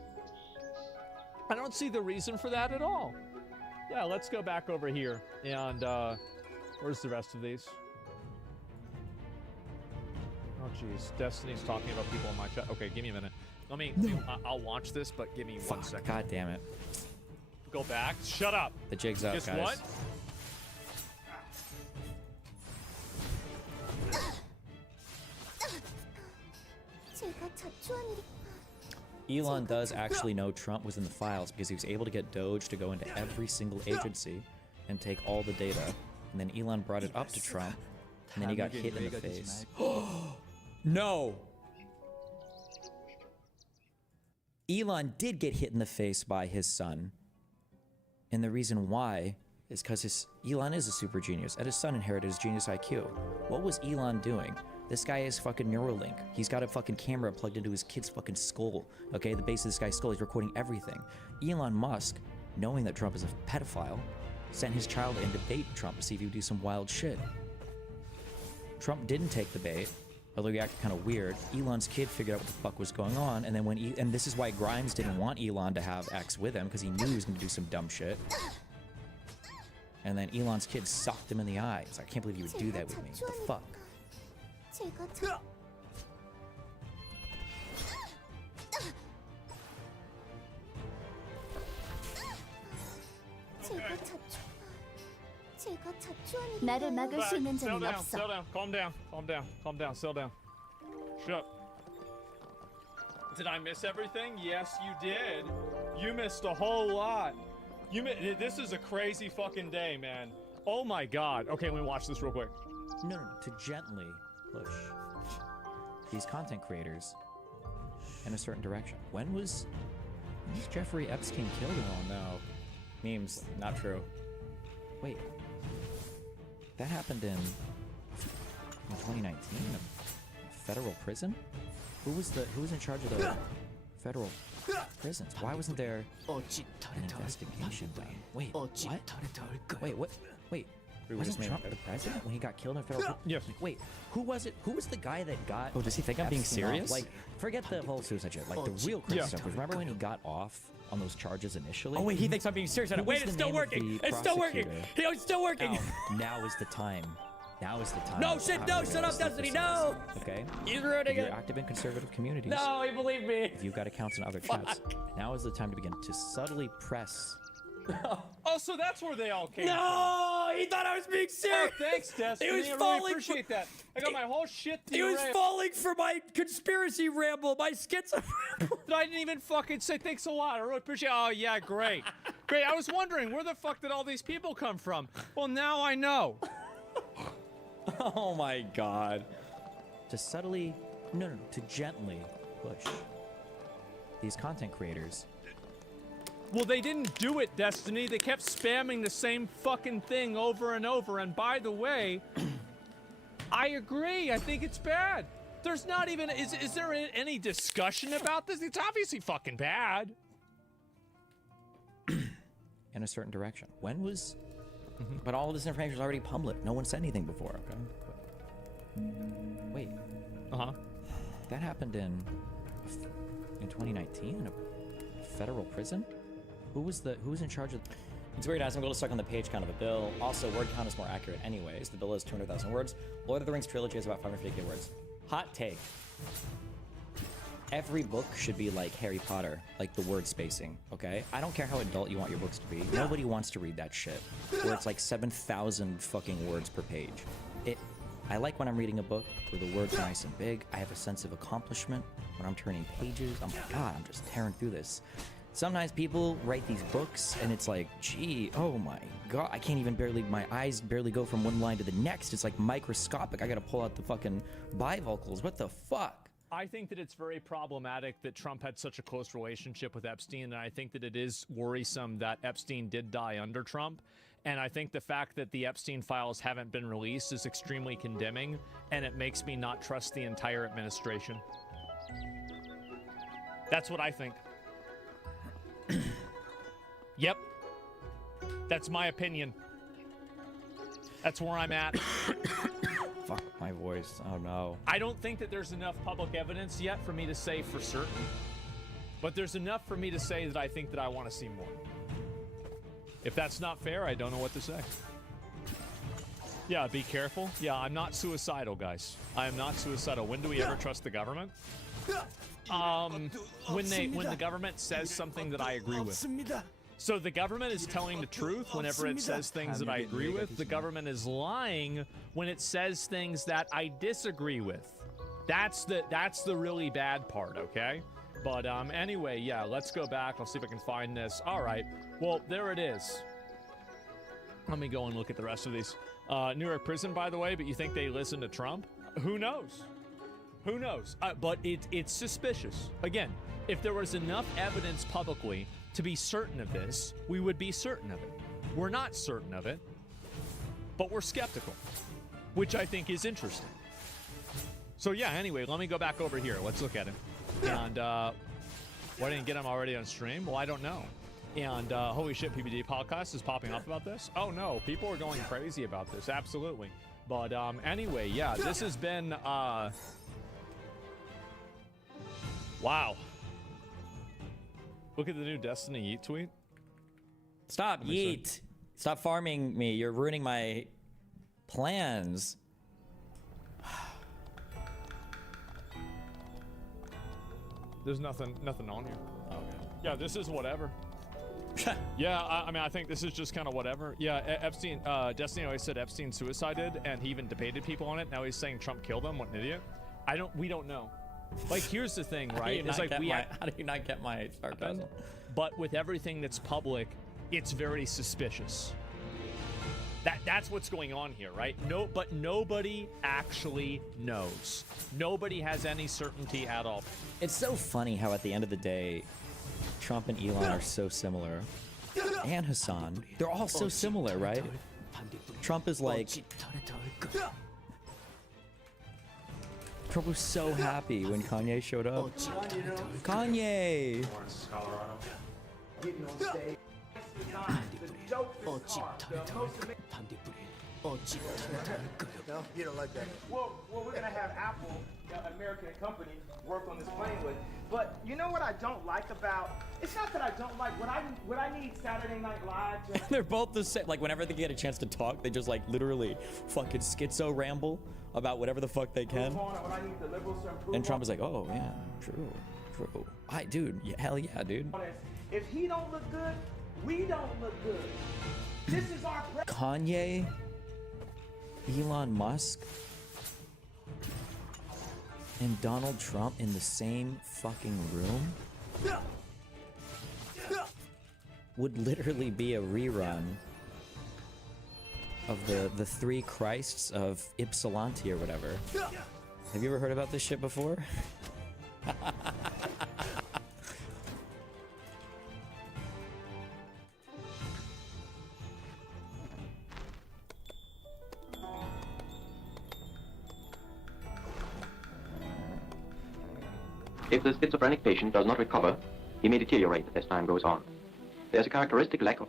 I don't see the reason for that at all. Yeah, let's go back over here. And where's the rest of these? Oh, jeez. Destiny's talking about people in my chat. Okay, give me a minute. I'll watch this, but give me 1 second. God damn it. Go back. Shut up. The jig's up, guys. Guess what? Elon does actually know Trump was in the files because he was able to get Doge to go into every single agency and take all the data. And then Elon brought it up to Trump, and then he got hit in the face. No! Elon did get hit in the face by his son. And the reason why is because Elon is a super genius, and his son inherited his genius IQ. What was Elon doing? This guy is fucking Neuralink. He's got a fucking camera plugged into his kid's fucking skull. Okay, the base of this guy's skull. He's recording everything. Elon Musk, knowing that Trump is a pedophile, sent his child in to bait Trump to see if he would do some wild shit. Trump didn't take the bait, although he acted kind of weird. Elon's kid figured out what the fuck was going on, and then and this is why Grimes didn't want Elon to have X with him, because he knew he was going to do some dumb shit. And then Elon's kid socked him in the eye. He's like, I can't believe you would do that with me. What the fuck? 나를 막을 수 있는 자는 없어. Settle down. Calm down. Settle down. Shut up. Did I miss everything? Yes, you did. You missed a whole lot. This is a crazy fucking day, man. Oh my god. Okay, let me watch this real quick. No, to gently push these content creators in a certain direction. When was Jeffrey Epstein killed? Oh no. Memes, not true. Wait. That happened in 2019? federal prison? Who was in charge of the federal prisons? Why wasn't there an investigation done? Wait, what? Wait, what? Wait, wasn't Trump the president when he got killed in federal prison? Yes. Wait, who was it? Who was the guy that got... Oh, does he think I'm being Epstein off? serious? Like, forget the whole suicide shit. Like, the real crazy stuff. Remember when he got off on those charges initially? Oh, wait, he thinks I'm being serious. Who Wait, was it's the still name of working. the It's still working. prosecutor? It's still working. Now is the time. Now is the time. No, shit, no, shut up, Destiny, no. Okay? He's ruining If you're it. active in conservative communities. No, he believed me. If you've got accounts in other chats, now is the time to begin to subtly press. Oh, so that's where they all came from. No, he thought I was being serious. Oh, thanks, Destiny. He was I really falling appreciate that. I got my whole shit He was derailed. falling for my conspiracy ramble, my schizo. I didn't even fucking say thanks a lot. I really appreciate it. Oh, yeah, great. Great. I was wondering, where the fuck did all these people come from? Well, now I know. Oh my god. To subtly, no, to gently push these content creators. Well, they didn't do it, Destiny. They kept spamming the same fucking thing over and over. And by the way, I agree. I think it's bad. There's not even... Is there any discussion about this? It's obviously fucking bad. In a certain direction. When was... But all of this information was already public. No one said anything before, okay? Wait. Uh-huh. That happened in 2019 in a federal prison? Who was in charge of... It's weird as I'm going to stuck on the page count of a bill. Also, word count is more accurate anyways. The bill is 200,000 words. Lord of the Rings trilogy is about 550 words. Hot take. Every book should be like Harry Potter, like the word spacing, okay? I don't care how adult you want your books to be. Nobody wants to read that shit, where it's like 7,000 fucking words per page. I like when I'm reading a book where the words are nice and big. I have a sense of accomplishment when I'm turning pages. I'm like, God, I'm just tearing through this. Sometimes people write these books and it's like, gee, oh my God, I can't even my eyes barely go from one line to the next. It's like microscopic. I gotta pull out the fucking bifocals. What the fuck? I think that it's very problematic that Trump had such a close relationship with Epstein, and I think that it is worrisome that Epstein did die under Trump. And I think the fact that the Epstein files haven't been released is extremely condemning, and it makes me not trust the entire administration. That's what I think. Yep. That's my opinion. That's where I'm at. Fuck my voice. Oh no. I don't think that there's enough public evidence yet for me to say for certain. But there's enough for me to say that I think that I want to see more. If that's not fair, I don't know what to say. Yeah, be careful. Yeah, I'm not suicidal, guys. I am not suicidal. When do we ever trust the government? When the government says something that I agree with. So the government is telling the truth whenever it says things that I agree with. The government is lying when it says things that I disagree with. That's the really bad part, okay? But anyway, yeah, let's go back. I'll see if I can find this. All right. Well, there it is. Let me go and look at the rest of these. New York prison, by the way, but you think they listen to Trump? Who knows? Who knows? But it's suspicious. Again, if there was enough evidence publicly to be certain of this, we would be certain of it. We're not certain of it, but we're skeptical, which I think is interesting. So yeah, anyway, let me go back over here. Let's look at him. And why didn't get him already on stream? Well, I don't know. And holy shit, PBD podcast is popping off about this. Oh no, people are going crazy about this. Absolutely. But anyway, yeah, this has been wow. Look at the new Destiny Yeet tweet. Stop, Yeet. Stop farming me. You're ruining my plans. There's nothing on here. Okay. Yeah, this is whatever. Yeah, I mean, I think this is just kind of whatever. Yeah, Epstein, Destiny always said Epstein suicided, and he even debated people on it. Now he's saying Trump killed him. What an idiot. We don't know. Like, here's the thing, right? It's like how do you not get my sarcasm? But with everything that's public, it's very suspicious. That's what's going on here, right? But nobody actually knows. Nobody has any certainty at all. It's so funny how at the end of the day, Trump and Elon are so similar. And Hassan. They're all so similar, right? Trump is like... Trump was so happy when Kanye showed up. Kanye! Getting on stage. No, you don't like that. Well, we're gonna have Apple, American company, work on this plane with. But you know what I don't like about? It's not that I don't like what I need Saturday Night Live to. They're both the same. Like whenever they get a chance to talk, they just like literally fucking schizo ramble about whatever the fuck they can. And Trump is like, oh yeah, true. Dude, yeah, hell yeah, dude. If he don't look good, we don't look good. This is our Kanye, Elon Musk, and Donald Trump in the same fucking room would literally be a rerun of the three Christs of Ypsilanti or whatever. Have you ever heard about this shit before? If the schizophrenic patient does not recover, he may deteriorate as time goes on. There's a characteristic lack of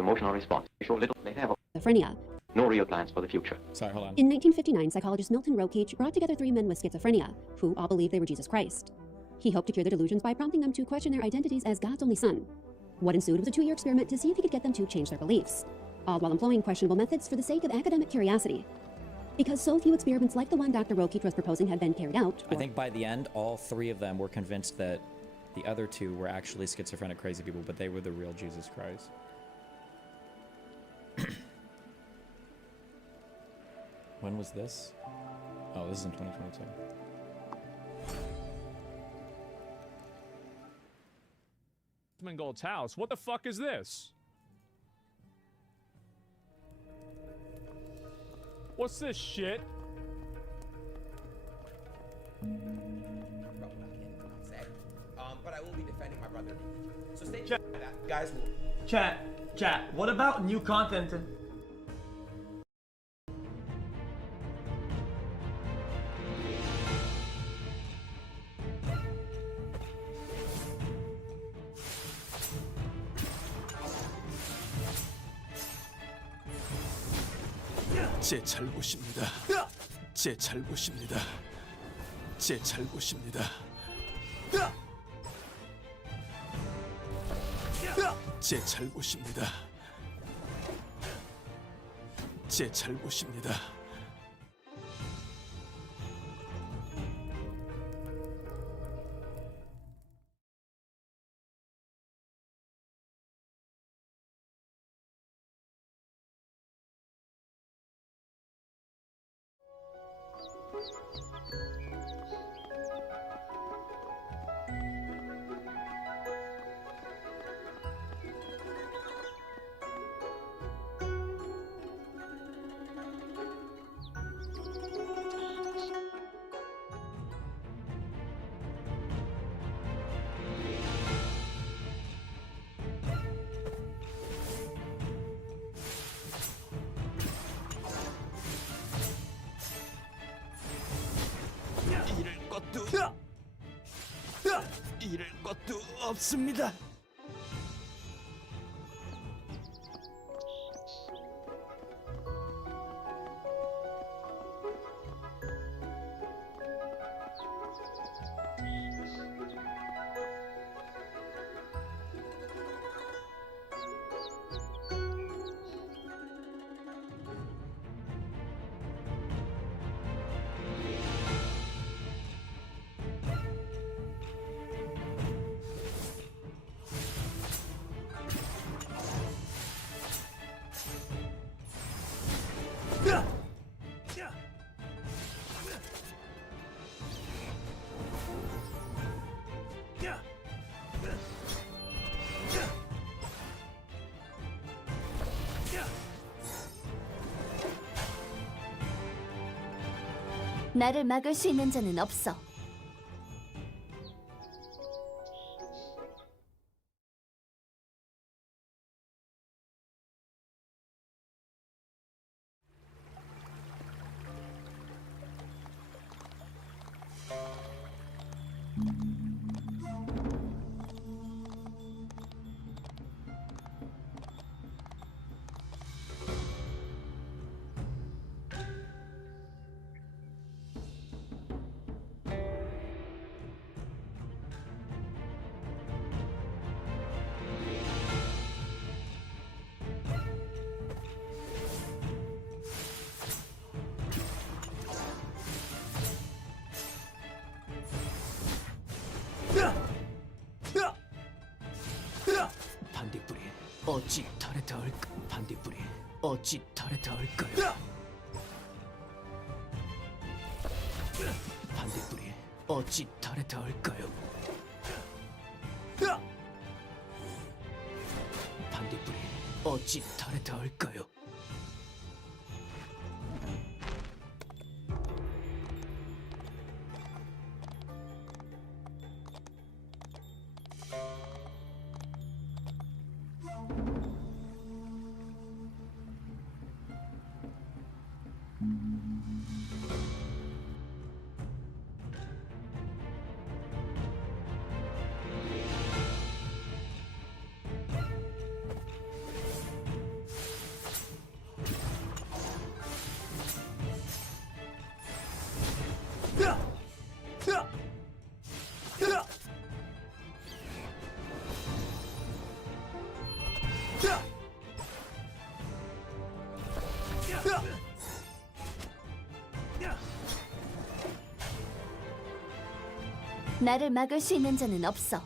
emotional response. They show little, they have Schizophrenia. no real plans for the future. Sorry, hold on. In 1959, psychologist Milton Rokeach brought together 3 men with schizophrenia, who all believed they were Jesus Christ. He hoped to cure their delusions by prompting them to question their identities as God's only son. What ensued was a 2-year experiment to see if he could get them to change their beliefs, all while employing questionable methods for the sake of academic curiosity. Because so few experiments like the one Dr. Rokeach was proposing had been carried out. I think by the end, all 3 of them were convinced that the other 2 were actually schizophrenic crazy people, but they were the real Jesus Christ. When was this? Oh, this is in 2022. Gold's house. What the fuck is this? What's this shit? But I will be defending my brother. So stay Chat. tuned for that, guys. Chat. What about new content? 제 잘못입니다. 제 잘못입니다. 제 잘못입니다. 제 잘못입니다. 제 잘못입니다. 잃을 것도 없습니다. 나를 막을 수 있는 자는 없어. 반딧불이 어찌 달에 닿을까? 반딧불이 어찌 달에 닿을까요? 반딧불이 어찌 달에 닿을까요? 반딧불이 어찌 달에 닿을까요? 나를 막을 수 있는 자는 없어.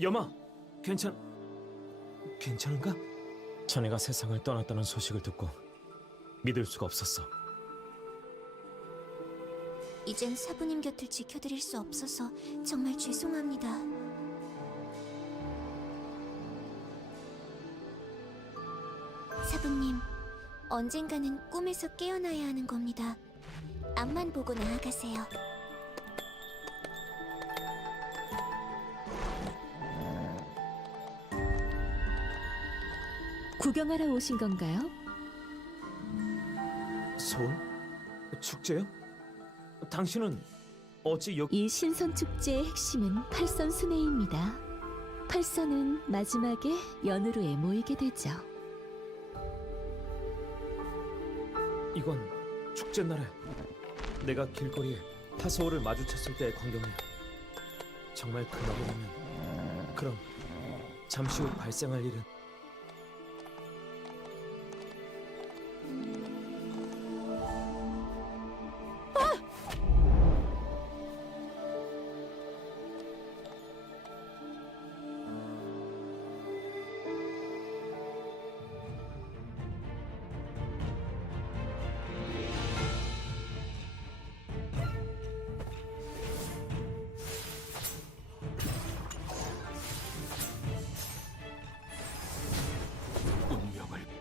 여마, 괜찮은가? 자네가 세상을 떠났다는 소식을 듣고 믿을 수가 없었어. 이젠 사부님 곁을 지켜드릴 수 없어서 정말 죄송합니다. 사부님, 언젠가는 꿈에서 깨어나야 하는 겁니다. 앞만 보고 나아가세요. 구경하러 오신 건가요? 서울? 축제요? 당신은 어찌 여기... 이 신선 축제의 핵심은 팔선 순회입니다. 팔선은 마지막에 연으로에 모이게 되죠. 이건 축제 날에 내가 길거리에 타소오를 마주쳤을 때의 광경이야. 정말 그날이라면 그럼 잠시 후 발생할 일은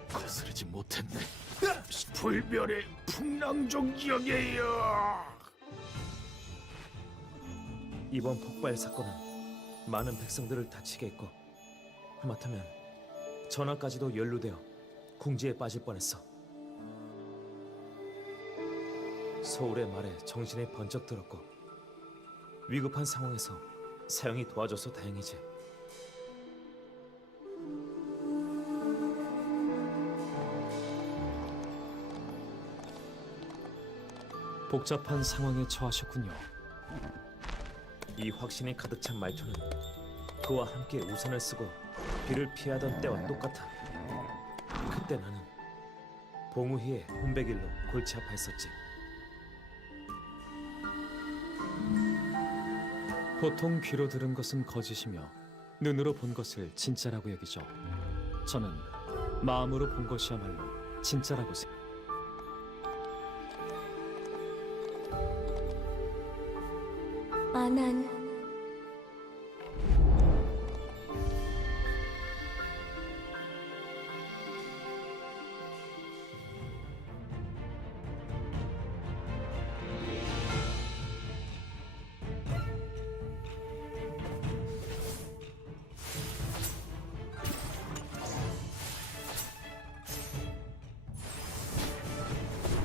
거스르지 못했네. 불멸의 풍랑종경이여. 이번 폭발 사건은 많은 백성들을 다치게 했고 하마터면 전하까지도 연루되어 궁지에 빠질 뻔했어. 서울의 말에 정신이 번쩍 들었고 위급한 상황에서 사형이 도와줘서 다행이지. 복잡한 상황에 처하셨군요. 이 확신이 가득 찬 말투는 그와 함께 우산을 쓰고 비를 피하던 때와 똑같아. 그때 나는 봉우희의 혼백일로 골치 아파했었지. 보통 귀로 들은 것은 거짓이며 눈으로 본 것을 진짜라고 여기죠. 저는 마음으로 본 것이야말로 진짜라고 생각합니다. 아난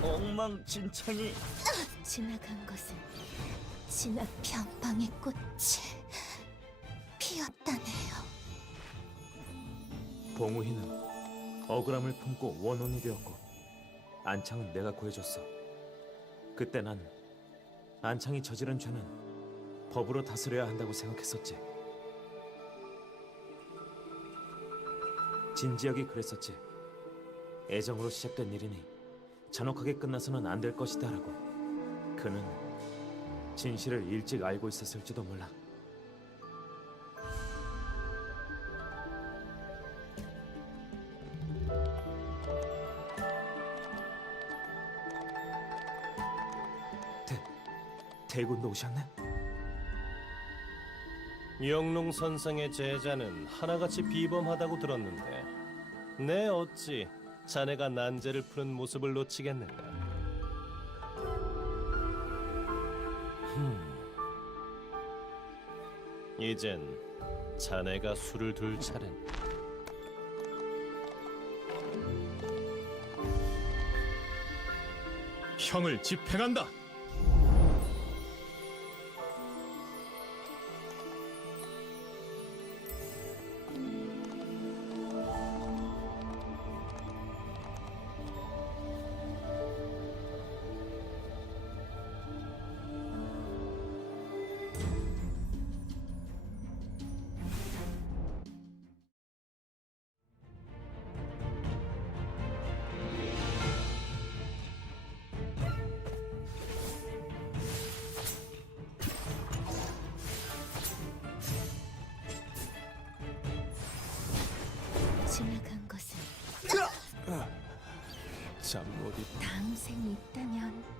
엉망진창이 지나간 것은 진압 변방의 꽃이 피었다네요. 봉우희는 억울함을 품고 원혼이 되었고 안창은 내가 구해줬어. 그때 난 안창이 저지른 죄는 법으로 다스려야 한다고 생각했었지. 진지하게 그랬었지. 애정으로 시작된 일이니 잔혹하게 끝나서는 안 될 것이다라고. 그는 진실을 일찍 알고 있었을지도 몰라. 대군도 오셨네? 영롱 선생의 제자는 하나같이 비범하다고 들었는데 내 어찌 자네가 난제를 푸는 모습을 놓치겠는가? 이젠 자네가 술을 둘 차례. 형을 집행한다. 지나간 것은 잠못 있. 다음 생이 있다면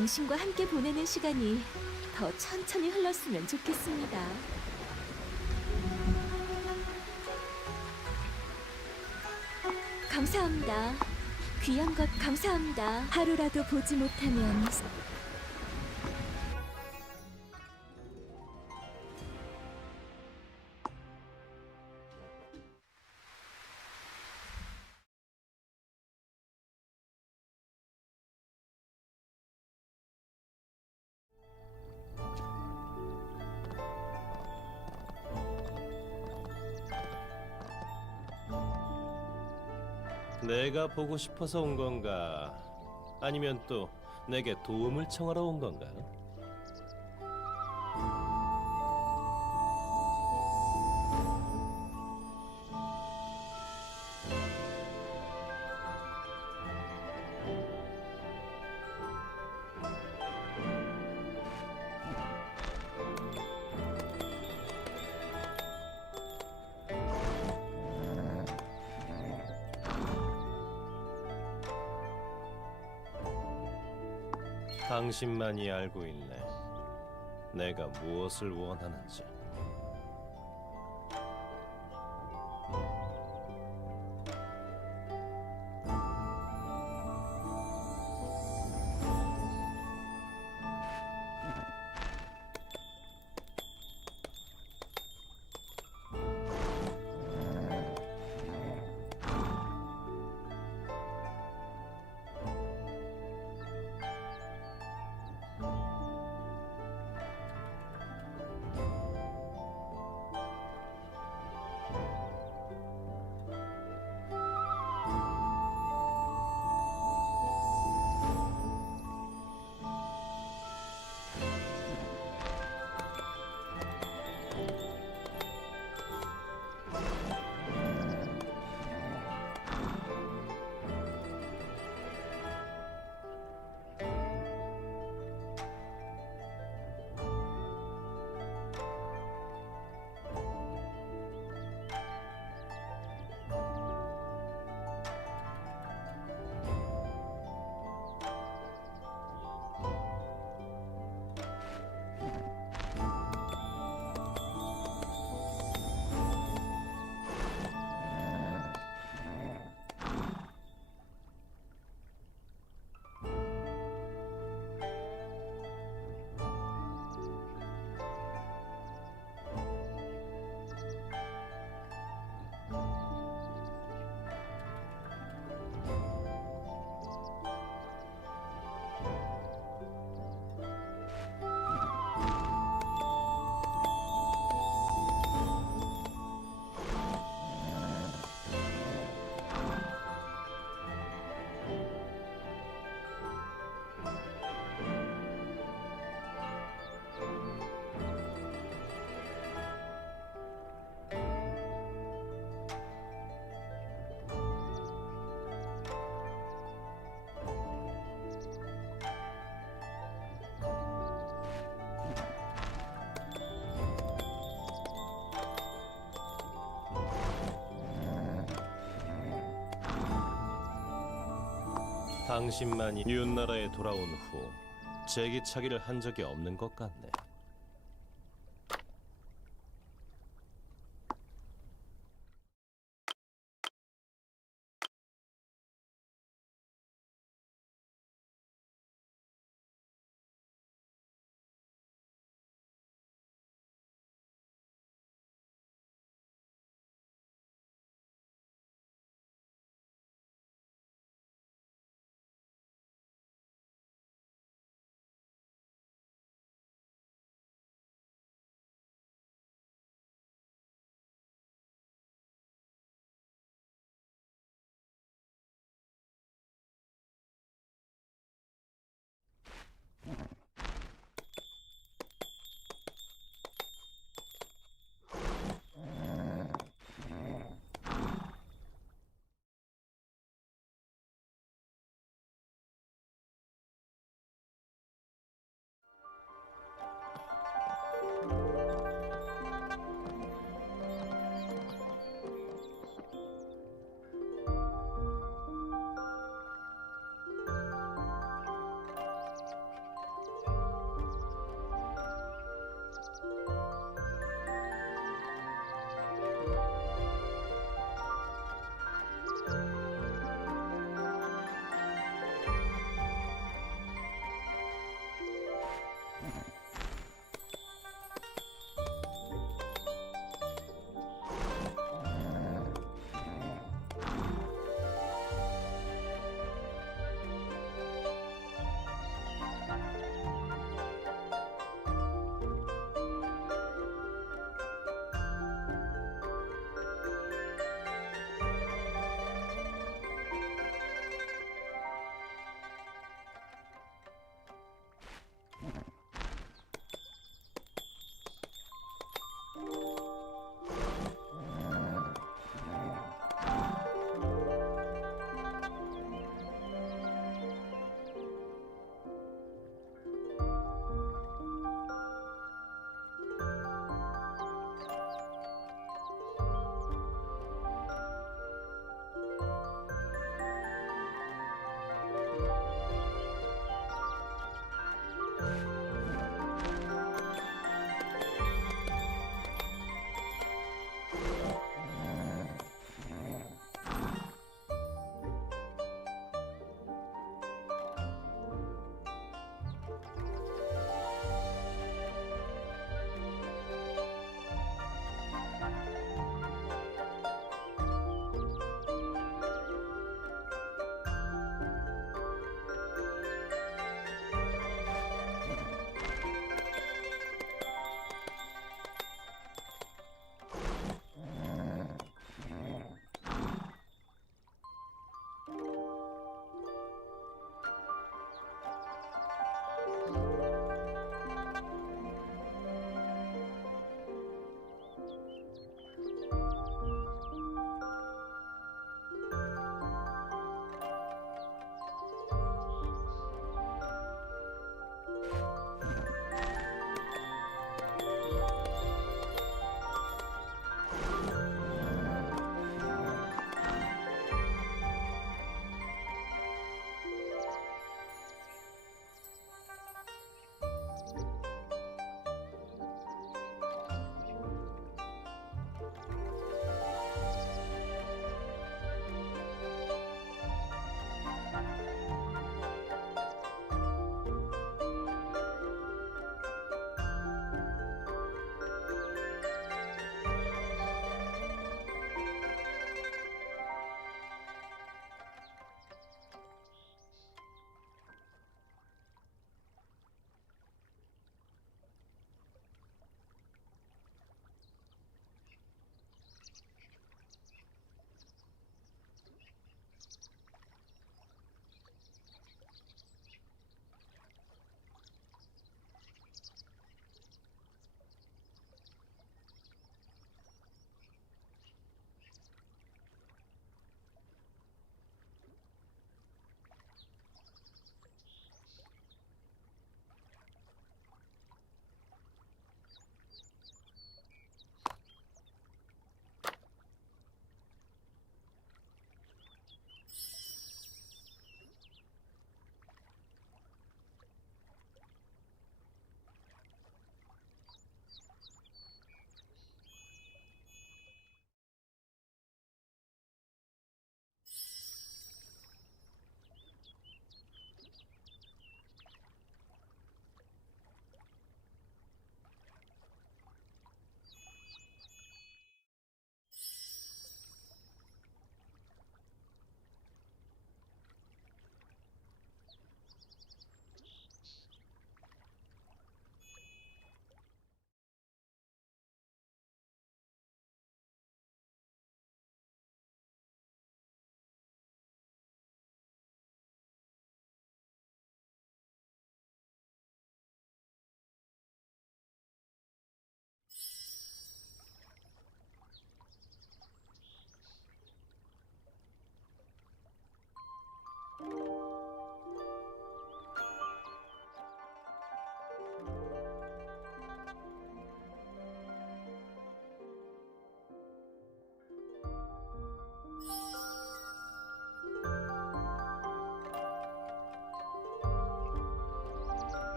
당신과 함께 보내는 시간이 더 천천히 흘렀으면 좋겠습니다. 감사합니다. 귀한 것 감사합니다. 하루라도 보지 못하면 내가 보고 싶어서 온 건가? 아니면 또 내게 도움을 청하러 온 건가? 당신만이 알고 있네. 내가 무엇을 원하는지. 당신만이 윤나라에 돌아온 후 제기차기를 한 적이 없는 것 같네.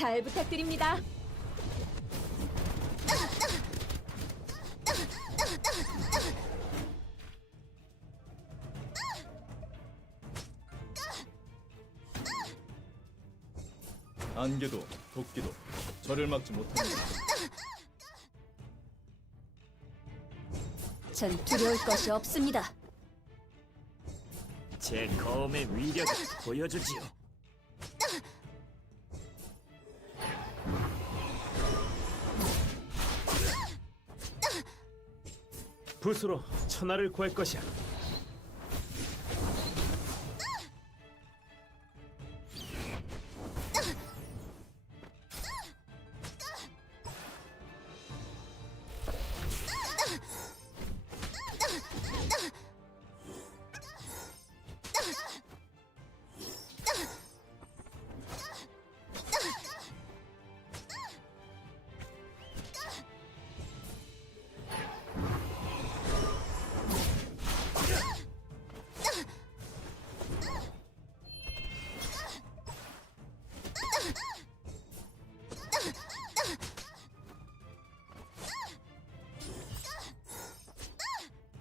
잘 부탁드립니다. 안개도 도끼도 저를 막지 못합니다. 전 두려울 것이 없습니다. 제 검의 위력을 보여주지요. 붓으로 천하를 구할 것이야.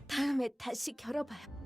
다음에 다시 겨뤄봐요.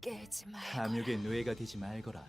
깨지 말고. 탐욕의 노예가 되지 말거라.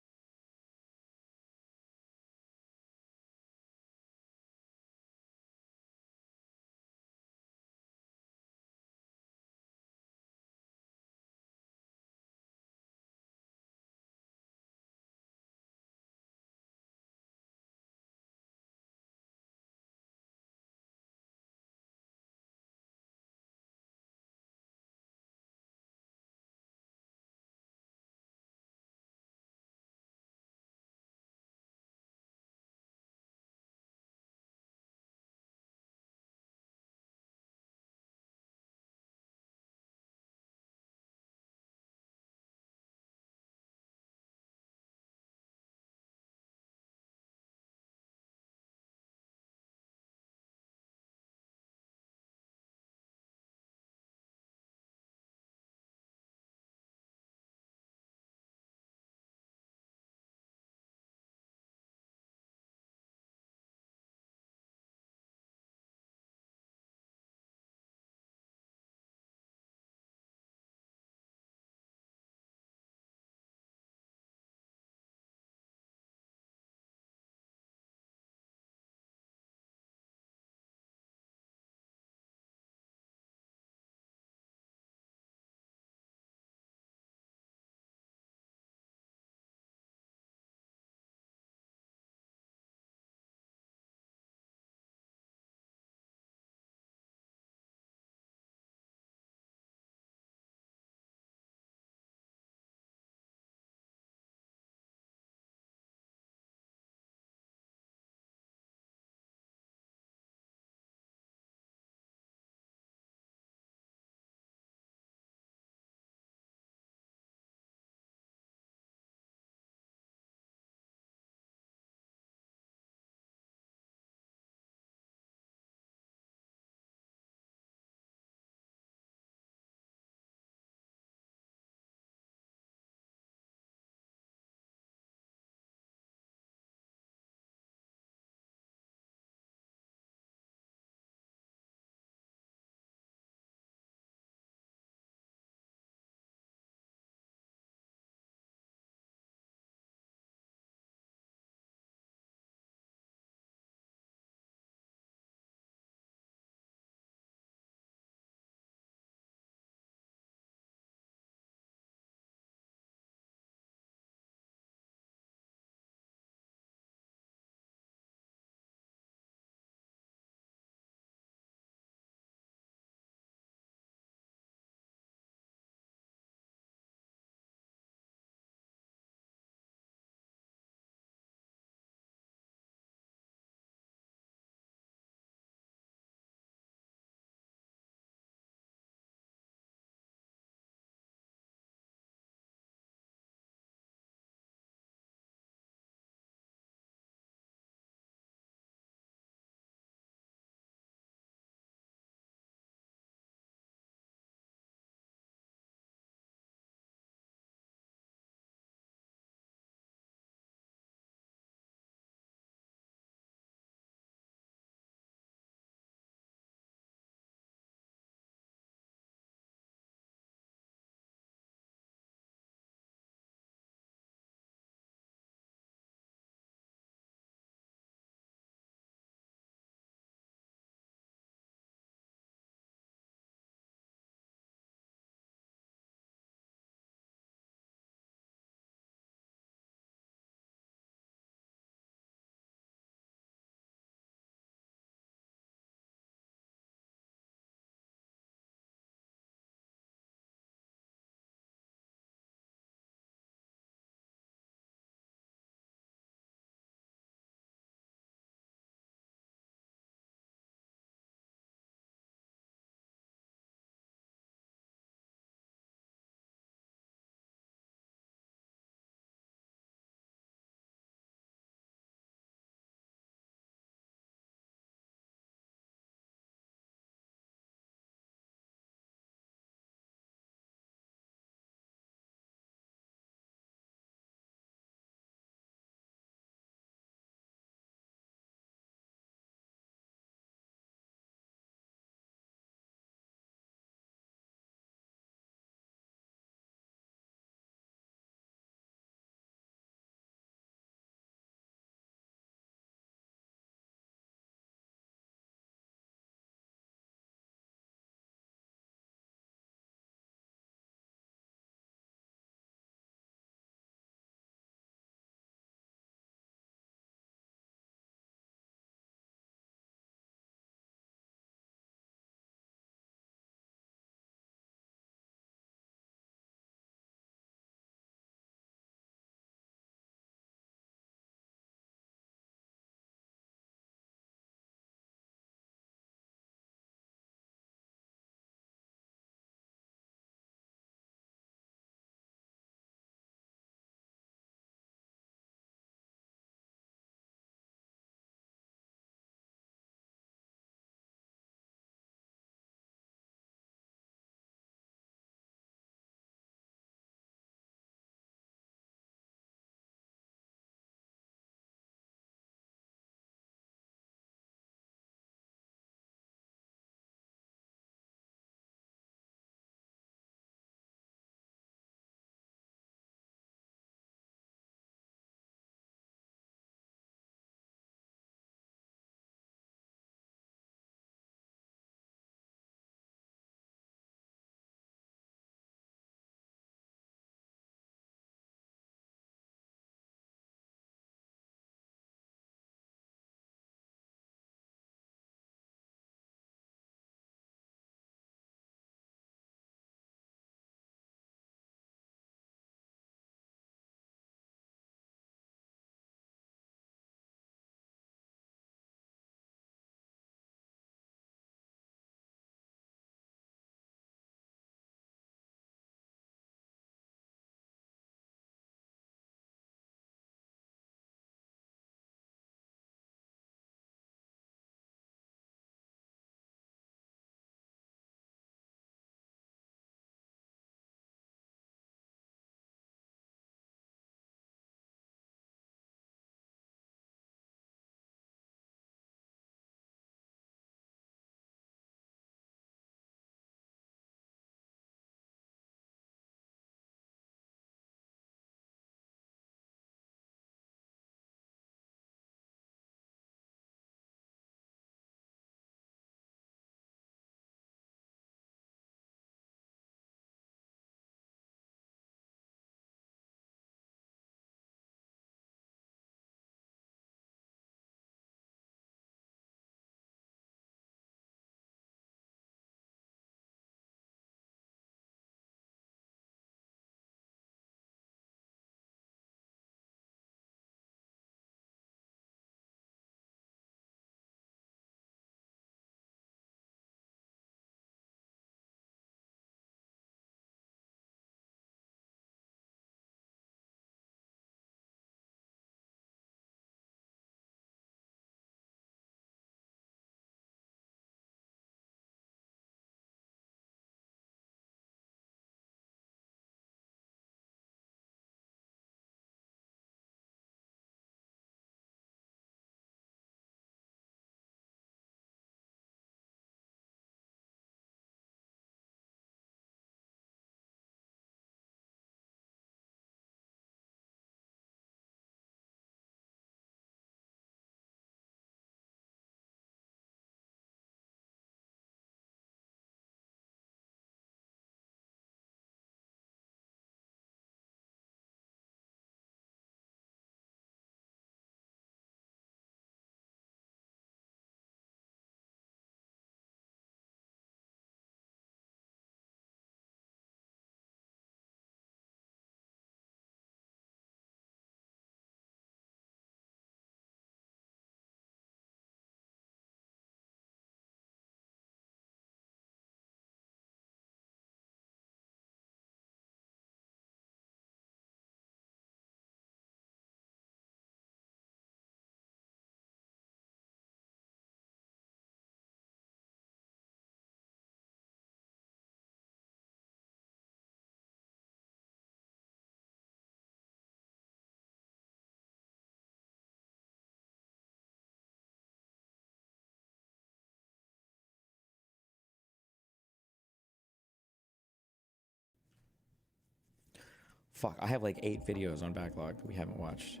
Fuck, I have like 8 videos on backlog that we haven't watched.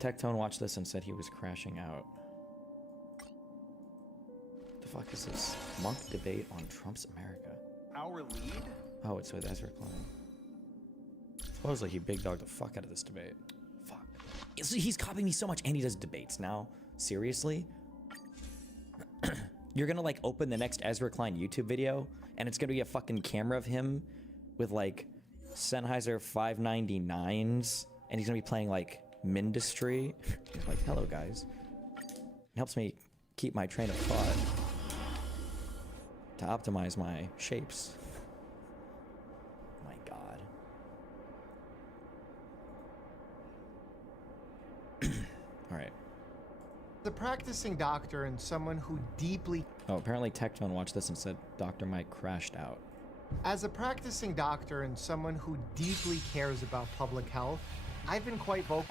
Tectone watched this and said he was crashing out. The fuck is this? Monk debate on Trump's America. Our lead? Oh, it's with Ezra Klein. Supposedly he big dogged the fuck out of this debate. Fuck. He's copying me so much, and he does debates now. Seriously? You're gonna like open the next Ezra Klein YouTube video, and it's gonna be a fucking camera of him with like Sennheiser 599s, and he's gonna be playing like Mindustry. He's like, hello guys. It helps me keep my train of thought to optimize my shapes. My god. Alright. The practicing doctor and someone who deeply... Oh, apparently Tectone watched this and said Dr. Mike crashed out. As a practicing doctor and someone who deeply cares about public health, I've been quite vocal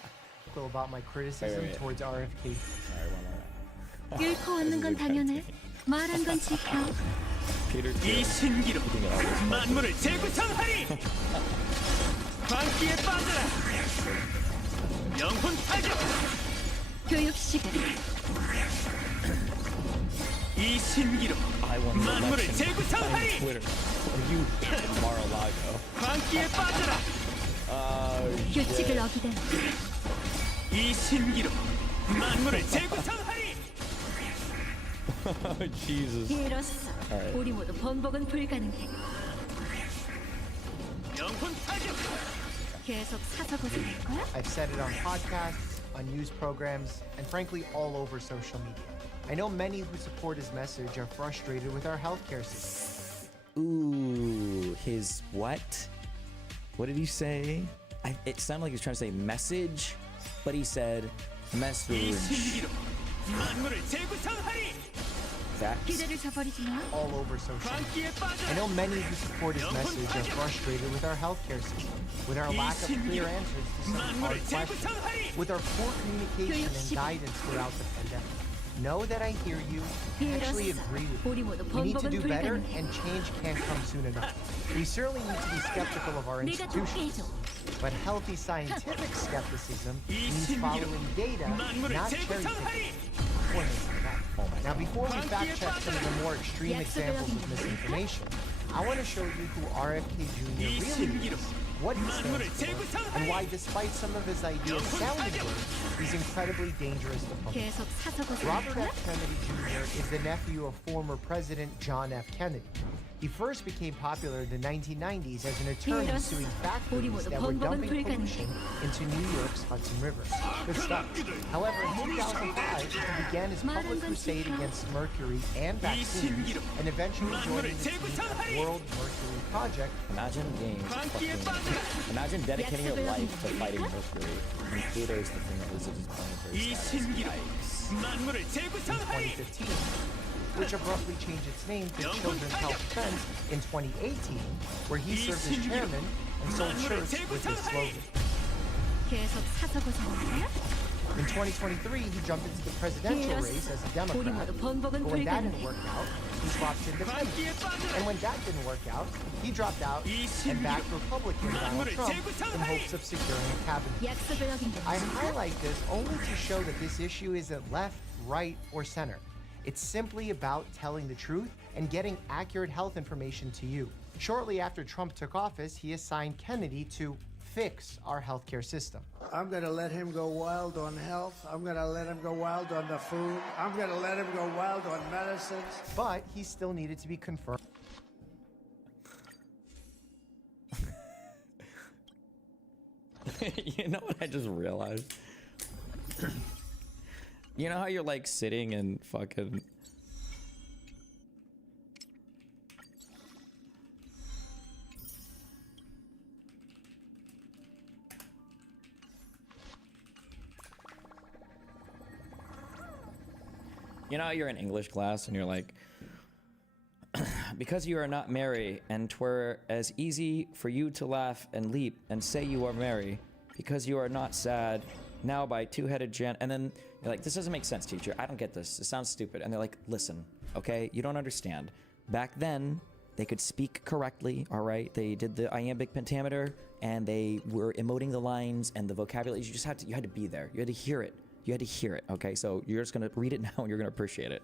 about my criticism wait. towards RFK. Sorry, one more. 뚫고 얻는 건 당연해. 말한 건 지켜. Peter 이 신기로 만물을 재구성하리. 광기에 빠져라. 영혼 타격. 교육 시간. 이 신기로 만물을 재구성하리. Twitter. You Mar-a-Lago. 광기에 빠져라. 규칙을 어기다니. 이 신기로 만물을 재구성하리. Jesus. 이로써 Alright. 우리 모두 번복은 불가능해. 영혼 타격. 계속 사서 고생할 거야? I've said it on podcasts, on news programs, and frankly all over social media. I know many who support his message are frustrated with our healthcare system. Ooh, his what? What did he say? It sounded like he was trying to say message, but he said message. 기대를 저버리지 마. All over social media. I know many who support his message are frustrated with our healthcare system, with our lack of clear answers to some hard questions, with our poor communication and guidance throughout the pandemic. Know that I hear you, actually agree with you. We need to do better, and change can't come soon enough. We certainly need to be skeptical of our institutions. But healthy scientific skepticism means following data, not cherry-picking. Now, before we fact-check some of the more extreme examples of misinformation, I want to show you who RFK Jr. really is, what he stands for, and why, despite some of his ideas sounding good, he's incredibly dangerous to public. Robert F. Kennedy Jr. is the nephew of former President John F. Kennedy. He first became popular in the 1990s as an attorney suing factories that were dumping pollution into New York's Hudson River. Good stuff. However, in 2005, he began his public crusade against mercury and vaccines, and eventually joined the team of the World Mercury Project. Imagine being imagine dedicating your life to fighting mercury. And Pluto's the thing that loses its planetary status. Yikes. In 2015, which abruptly changed its name to Children's Health Defense in 2018, where he served as chairman and sold shirts with his slogan. In 2023, he jumped into the presidential race as a Democrat, but when that didn't work out, he swapped independent. And when that didn't work out, he dropped out and backed Republican Donald Trump in hopes of securing a cabinet. I highlight this only to show that this issue isn't left, right, or center. It's simply about telling the truth and getting accurate health information to you. Shortly after Trump took office, he assigned Kennedy to fix our healthcare system. I'm going to let him go wild on health. I'm going to let him go wild on the food. I'm going to let him go wild on medicines. But he still needed to be confirmed. You know what I just realized? You know how you're like sitting and fucking... You know how you're in English class and you're like, because you are not merry, and 'twere as easy for you to laugh and leap and say you are merry, because you are not sad, now by two-headed and then you're like, this doesn't make sense, teacher. I don't get this. It sounds stupid. And they're like, listen, okay, you don't understand. Back then, They could speak correctly, all right? They did the iambic pentameter, and they were emoting the lines and the vocabulary. You had to be there. You had to hear it. You had to hear it, okay? So you're just gonna read it now and you're gonna appreciate it.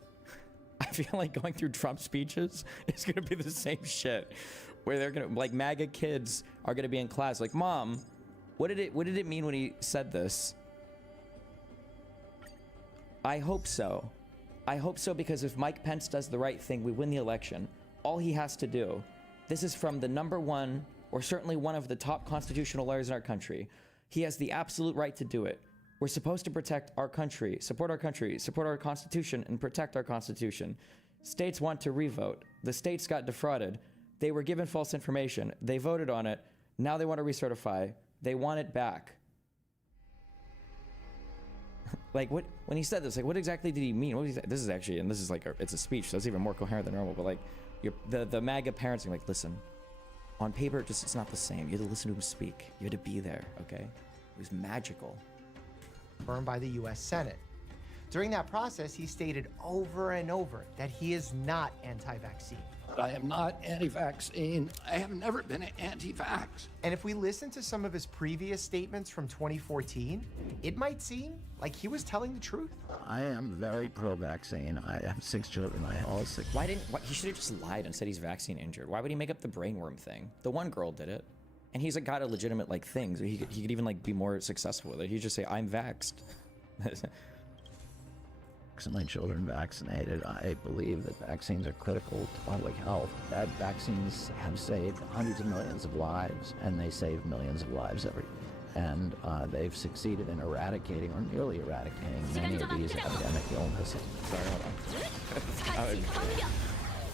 I feel like going through Trump speeches is gonna be the same shit. Where they're gonna, like, MAGA kids are gonna be in class like, Mom, what did it mean when he said this? I hope so. I hope so, because if Mike Pence does the right thing, we win the election. All he has to do, this is from the #1, or certainly one of the top constitutional lawyers in our country. He has the absolute right to do it. We're supposed to protect our country, support our Constitution, and protect our Constitution. States want to revote. The states got defrauded. They were given false information. They voted on it. Now they want to recertify. They want it back. Like, what, when he said this, like, what exactly did he mean? What was he, this is actually, and this is like, it's a speech, so it's even more coherent than normal, but like, the MAGA parents are like, listen, on paper, it's not the same. You had to listen to him speak. You had to be there, okay? It was magical. Confirmed by the U.S. Senate. During that process, he stated over and over that he is not anti-vaccine. I am not anti-vaccine. I have never been anti-vax. And if we listen to some of his previous statements from 2014, it might seem like he was telling the truth. I am very pro-vaccine. I have 6 children. I have all 6. He should have just lied and said he's vaccine injured. Why would he make up the brainworm thing? The one girl did it. And he's like got a legitimate like thing, so he could even like be more successful with it. He'd just say, I'm vaxxed. My children vaccinated. I believe that vaccines are critical to public health. That vaccines have saved hundreds of millions of lives, and they save millions of lives every year. And they've succeeded in eradicating, or nearly eradicating, many of these epidemic illnesses. Sorry, hold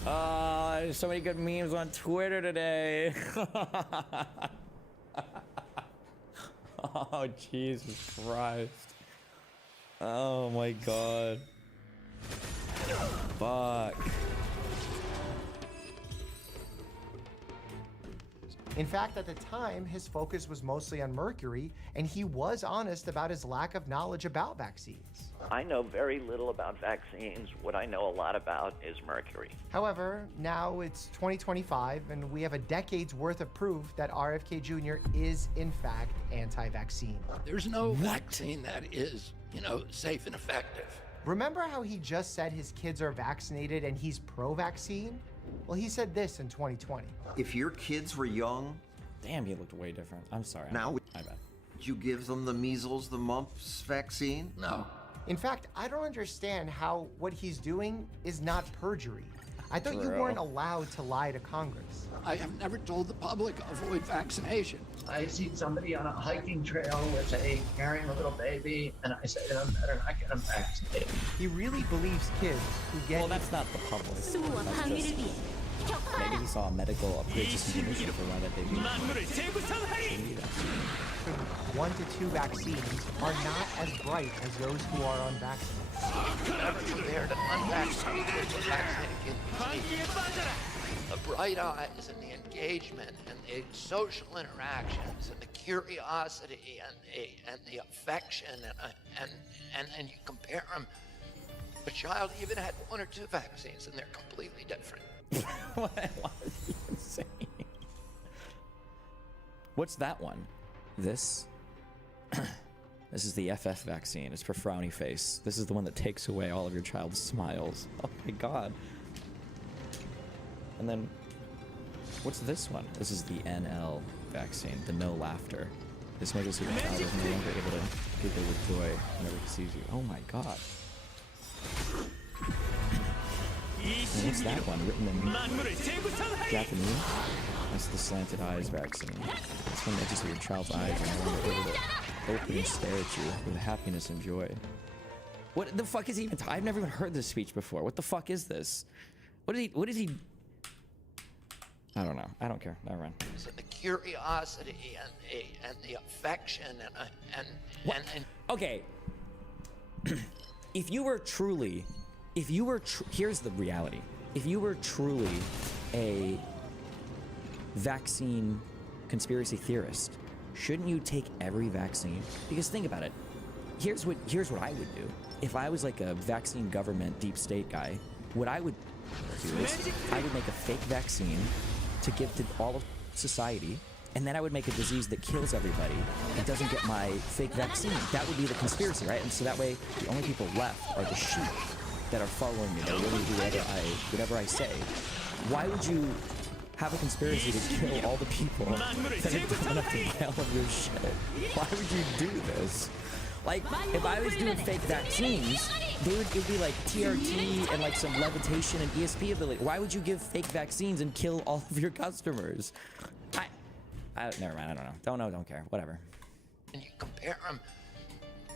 on. There's so many good memes on Twitter today. Oh, Jesus Christ. Oh my God. Fuck. In fact, at the time, his focus was mostly on Mercury, and he was honest about his lack of knowledge about vaccines. I know very little about vaccines. What I know a lot about is Mercury. However, now it's 2025, and we have a decade's worth of proof that RFK Jr. is, in fact, anti-vaccine. There's no vaccine that is, safe and effective. Remember how he just said his kids are vaccinated and he's pro-vaccine? Well, he said this in 2020. If your kids were young... Damn, he looked way different. I'm sorry. Now, my bad. Did you give them the measles, the mumps vaccine? No. In fact, I don't understand how what he's doing is not perjury. I thought you weren't allowed to lie to Congress. I have never told the public avoid vaccination. I see somebody on a hiking trail carrying a little baby, and I say to them, better not get them vaccinated. He really believes kids who get... Well, that's not the public. That's just... Maybe he saw a medical pre-existing condition for why that baby. 1 to 2 vaccines are not as bright as those who are unvaccinated. Never compared an unvaccinated to vaccinated kid. The bright eyes and the engagement and the social interactions and the curiosity and the affection and you compare them. A child even had 1 or 2 vaccines and they're completely different. What is he even saying? What's that one? This? This is the FF vaccine. It's for frowny face. This is the one that takes away all of your child's smiles. Oh my God. And then, what's this one? This is the NL vaccine, the no laughter. This makes it so your child is no longer able to giggle with joy whenever he sees you. Oh my God. And what's that one written in Japanese? That's the slanted eyes vaccine. This one makes it so your child's eyes are no longer able to open and stare at you with happiness and joy. What the fuck is he even I've never even heard this speech before. What the fuck is this? What is he? I don't know. I don't care. Never mind. So the curiosity and the affection and okay. If you were truly, here's the reality. If you were truly a vaccine conspiracy theorist, shouldn't you take every vaccine? Because think about it. Here's what I would do. If I was like a vaccine government deep state guy, what I would do is I would make a fake vaccine to give to all of society, and then I would make a disease that kills everybody and doesn't get my fake vaccine. That would be the conspiracy, right? And so that way, the only people left are the sheep that are following me. They're willing to do whatever I say. Why would you have a conspiracy to kill all the people that are dumb enough to buy all of your shit? Why would you do this? Like, if I was doing fake vaccines, it'd be like TRT and like some levitation and ESP ability. Why would you give fake vaccines and kill all of your customers? Never mind, I don't know. Don't care, whatever. And you compare them,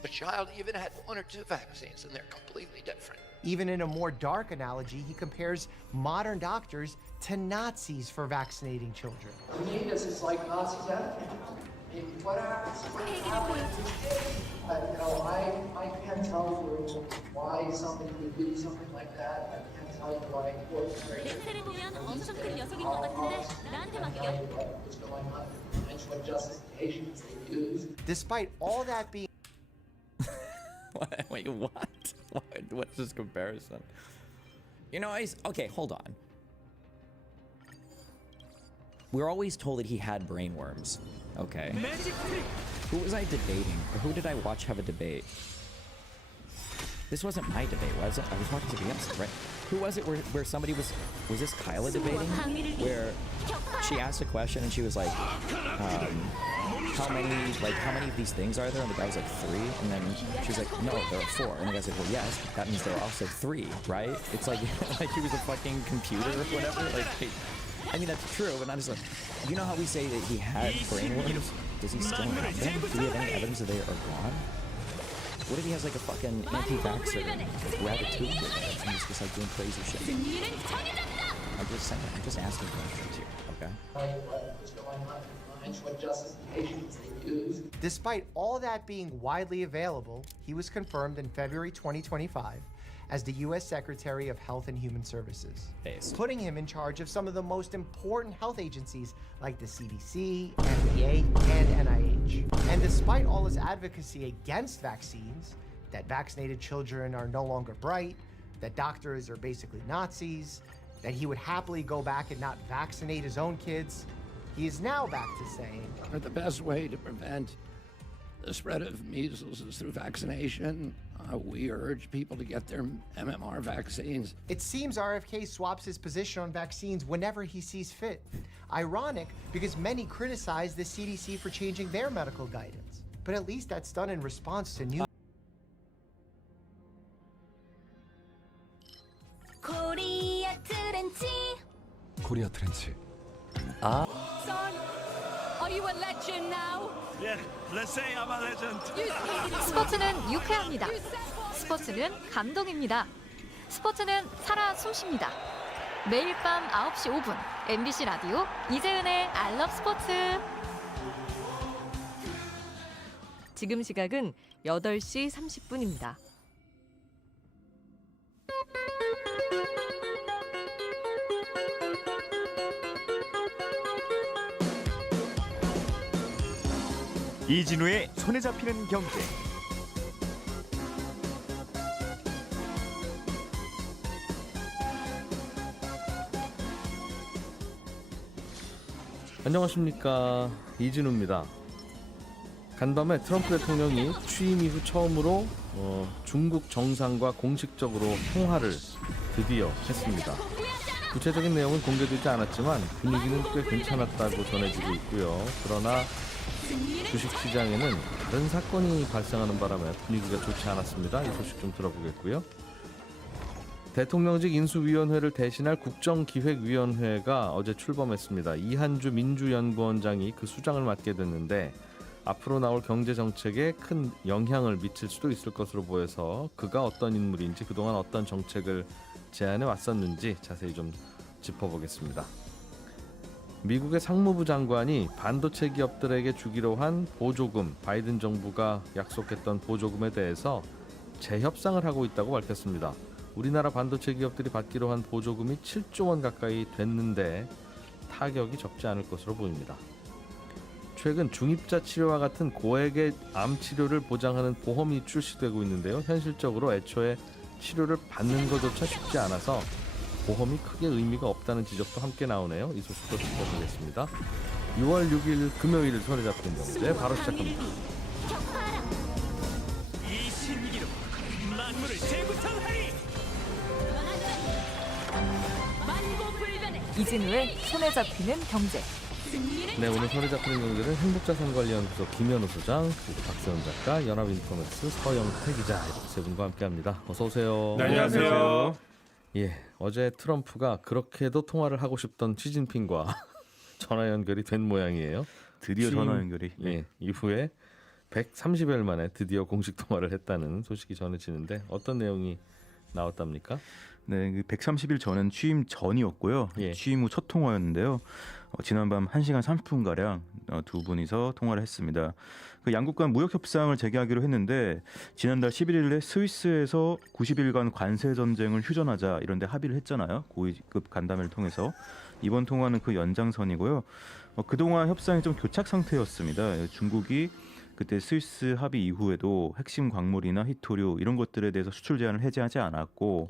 the child even had 1 or 2 vaccines and they're completely different. Even in a more dark analogy, he compares modern doctors to Nazis for vaccinating children. To me, this is like Nazi death camp. I mean, what happens? I can't tell you why somebody would do something like that. I can't tell you why ordinary what's going on and what justifications they use. Despite all that being Wait, what? What's this comparison? You know, okay, hold on. We're always told that he had brainworms. Okay. Who was I debating? Or who did I watch have a debate? This wasn't my debate, was it? I was watching somebody else, right? Who was it where somebody was this Kyla debating? Where she asked a question and she was like, how many of these things are there? And the guy was like 3, and then she was like, no, there are 4. And the guy's like, well, yes, that means there are also 3, right? It's like like he was a fucking computer or whatever. Like, I mean, that's true, but not just like, you know how we say that he had brainworms? Does he still have them? Do we have any evidence that they are gone? What if he has like a fucking anti-vaxxer Ratatouille and he's just like doing crazy shit? I'm just saying, I'm just asking questions here, okay? What's going on and what justifications they use. Despite all that being widely available, he was confirmed in February 2025 as the U.S. Secretary of Health and Human Services, putting him in charge of some of the most important health agencies like the CDC, FDA, and NIH. And despite all his advocacy against vaccines, that vaccinated children are no longer bright, that doctors are basically Nazis, that he would happily go back and not vaccinate his own kids, he is now back to saying, The best way to prevent the spread of measles is through vaccination. We urge people to get their MMR vaccines. It seems RFK swaps his position on vaccines whenever he sees fit. Ironic, because many criticize the CDC for changing their medical guidance. But at least that's done in response to new... 코리아 트렌치. Son, are you a legend now? Yeah, let's say I'm a legend. 스포츠는 유쾌합니다. 스포츠는 감동입니다. 스포츠는 살아 숨쉽니다. 매일 밤 9시 5분 MBC 라디오 이재은의 I Love 스포츠. 지금 시각은 8시 30분입니다. 이진우의 손에 잡히는 경제. 안녕하십니까, 이진우입니다. 간밤에 트럼프 대통령이 취임 이후 처음으로 중국 정상과 공식적으로 통화를 드디어 했습니다. 구체적인 내용은 공개되지 않았지만 분위기는 꽤 괜찮았다고 전해지고 있고요. 그러나 주식시장에는 다른 사건이 발생하는 바람에 분위기가 좋지 않았습니다. 이 소식 좀 들어보겠고요. 대통령직 인수위원회를 대신할 국정기획위원회가 어제 출범했습니다. 이한주 민주연구원장이 그 수장을 맡게 됐는데 앞으로 나올 경제정책에 큰 영향을 미칠 수도 있을 것으로 보여서 그가 어떤 인물인지 그동안 어떤 정책을 제안해 왔었는지 자세히 좀 짚어보겠습니다. 미국의 상무부 장관이 반도체 기업들에게 주기로 한 보조금, 바이든 정부가 약속했던 보조금에 대해서 재협상을 하고 있다고 밝혔습니다. 우리나라 반도체 기업들이 받기로 한 보조금이 7조 원 가까이 됐는데 타격이 적지 않을 것으로 보입니다. 최근 중입자 치료와 같은 고액의 암 치료를 보장하는 보험이 출시되고 있는데요. 현실적으로 애초에 치료를 받는 것조차 쉽지 않아서 보험이 크게 의미가 없다는 지적도 함께 나오네요. 이 소식도 짚어보겠습니다. 6월 6일 금요일 손에 잡힌 경제 바로 시작합니다. 이 신기로 만물을 재구성하리. 이진우의 손에 잡히는 경제. 네, 오늘 손에 잡히는 경제는 행복자산관리연구소 김현우 소장, 그리고 박세훈 작가, 연합인터넷스 서영태 기자 이렇게 세 분과 함께합니다. 어서 오세요. 네, 안녕하세요. 예, 어제 트럼프가 그렇게도 통화를 하고 싶던 시진핑과 전화 연결이 된 모양이에요. 드디어 취임, 전화 연결이. 예, 이후에 130일 만에 드디어 공식 통화를 했다는 소식이 전해지는데 어떤 내용이 나왔답니까? 네, 그 130일 전은 취임 전이었고요. 취임 후 첫 통화였는데요. 지난밤 1시간 30분가량 두 분이서 통화를 했습니다. 그 양국 간 무역 협상을 재개하기로 했는데 지난달 11일에 스위스에서 90일간 관세 전쟁을 휴전하자 이런 데 합의를 했잖아요. 고위급 간담회를 통해서. 이번 통화는 그 연장선이고요. 그동안 협상이 좀 교착 상태였습니다. 중국이 그때 스위스 합의 이후에도 핵심 광물이나 희토류 이런 것들에 대해서 수출 제한을 해제하지 않았고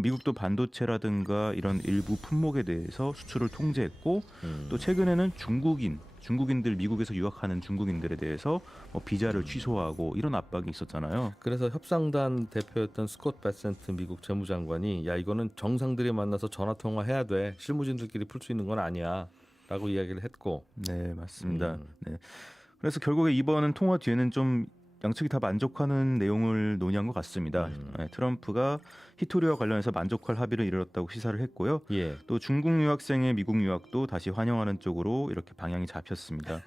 미국도 반도체라든가 이런 일부 품목에 대해서 수출을 통제했고 또 최근에는 중국인들 미국에서 유학하는 중국인들에 대해서 비자를 취소하고 이런 압박이 있었잖아요. 그래서 협상단 대표였던 스콧 베센트 미국 재무장관이 야 이거는 정상들이 만나서 전화 통화해야 돼. 실무진들끼리 풀 수 있는 건 아니야. 라고 이야기를 했고. 네, 맞습니다. 네. 그래서 결국에 이번 통화 뒤에는 좀 양측이 다 만족하는 내용을 논의한 것 같습니다. 네, 트럼프가 히토리와 관련해서 만족할 합의를 이뤘다고 시사를 했고요. 또 중국 유학생의 미국 유학도 다시 환영하는 쪽으로 이렇게 방향이 잡혔습니다.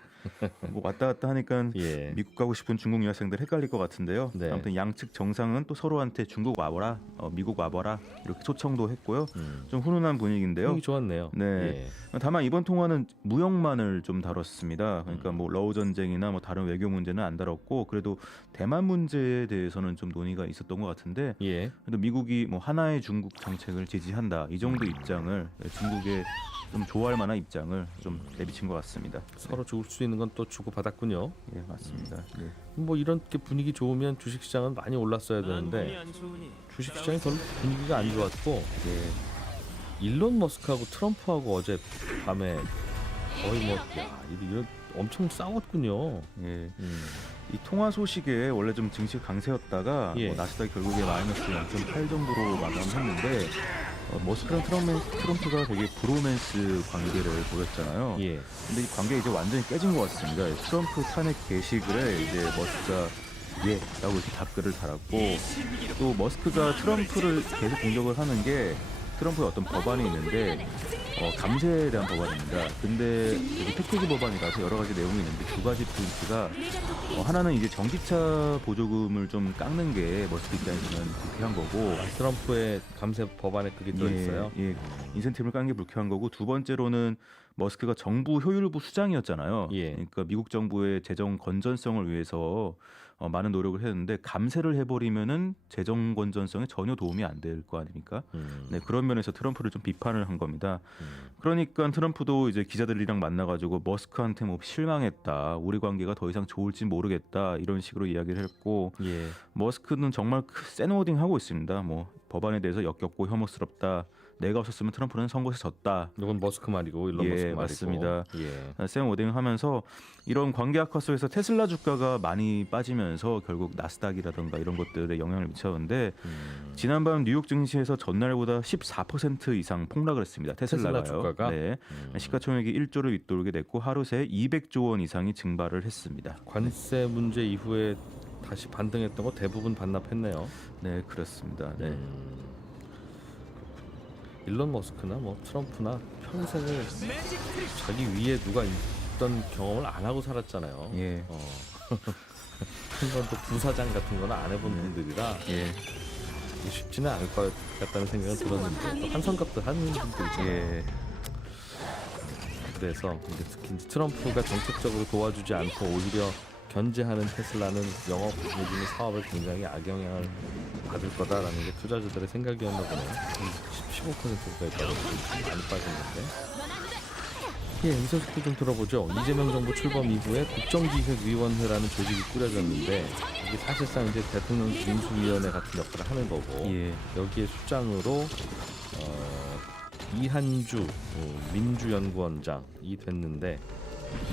뭐 왔다 갔다 하니까 미국 가고 싶은 중국 유학생들 헷갈릴 것 같은데요. 아무튼 양측 정상은 또 서로한테 중국 와봐라, 미국 와봐라 이렇게 초청도 했고요. 좀 훈훈한 분위기인데요. 분위기 좋았네요. 네. 다만 이번 통화는 무역만을 좀 다뤘습니다. 그러니까 뭐 러우 전쟁이나 뭐 다른 외교 문제는 안 다뤘고 그래도 대만 문제에 대해서는 좀 논의가 있었던 것 같은데 그래도 미국이 뭐 하나의 중국 정책을 지지한다 이 정도 입장을 중국에 좀 좋아할 만한 입장을 좀 내비친 것 같습니다. 서로 줄 수 있는 건 또 주고 받았군요. 예, 맞습니다. 뭐 이렇게 분위기 좋으면 주식시장은 많이 올랐어야 되는데 주식시장이 별로 분위기가 안 좋았고 일론 머스크하고 트럼프하고 어제 밤에 거의 뭐 이런 엄청 싸웠군요. 이 통화 소식에 원래 좀 증시 강세였다가 뭐 나스닥이 결국에 마이너스 0.8 정도로 마감했는데 머스크랑 트럼프가 되게 브로맨스 관계를 보였잖아요. 근데 이 관계 이제 완전히 깨진 것 같습니다. 트럼프 탄핵 게시글에 이제 머스크가 라고 이렇게 답글을 달았고 또 머스크가 트럼프를 계속 공격을 하는 게 트럼프의 어떤 법안이 있는데 감세에 대한 법안입니다. 근데 여기 패키지 법안이라서 여러 가지 내용이 있는데 두 가지 포인트가 하나는 이제 전기차 보조금을 좀 깎는 게 머스크 입장에서는 불쾌한 거고 트럼프의 감세 법안에 그게 들어있어요. 인센티브를 깎는 게 불쾌한 거고 두 번째로는 머스크가 정부 효율부 수장이었잖아요. 그러니까 미국 정부의 재정 건전성을 위해서 많은 노력을 했는데 감세를 해버리면은 재정 건전성에 전혀 도움이 안 될 거 아닙니까? 네, 그런 면에서 트럼프를 좀 비판을 한 겁니다. 그러니까 트럼프도 이제 기자들이랑 만나가지고 머스크한테 뭐 실망했다, 우리 관계가 더 이상 좋을지 모르겠다 이런 식으로 이야기를 했고 머스크는 정말 센 워딩 하고 있습니다. 뭐 법안에 대해서 역겹고 혐오스럽다. 내가 없었으면 트럼프는 선거에서 졌다. 이건 머스크 말이고 일론 머스크 말이고. 맞습니다. 샘 워딩을 하면서 이런 관계 악화 속에서 테슬라 주가가 많이 빠지면서 결국 나스닥이라든가 이런 것들에 영향을 미쳤는데 지난밤 뉴욕 증시에서 전날보다 14% 이상 폭락을 했습니다. 테슬라가요. 테슬라 주가가? 시가총액이 1조를 윗돌게 됐고 하루 새에 200조 원 이상이 증발을 했습니다. 관세 문제 이후에 다시 반등했던 거 대부분 반납했네요. 네, 그렇습니다. 네. 일론 머스크나 뭐 트럼프나 평생을 자기 위에 누가 있던 경험을 안 하고 살았잖아요. 한 번도 부사장 같은 거는 안 해본 분들이라 쉽지는 않을 것 같다는 생각은 들었는데 또 한성갑도 하는 분들이잖아요. 그래서 특히 이제 트럼프가 정책적으로 도와주지 않고 오히려 견제하는 테슬라는 영업 내지는 사업에 굉장히 악영향을 받을 거다라는 게 투자자들의 생각이었나 보네요. 15%가 있다고 많이 빠졌는데. 예, 여기서 좀 들어보죠. 이재명 정부 출범 이후에 국정기획위원회라는 조직이 꾸려졌는데 이게 사실상 이제 대통령 인수위원회 같은 역할을 하는 거고 여기에 수장으로 이한주 민주연구원장이 됐는데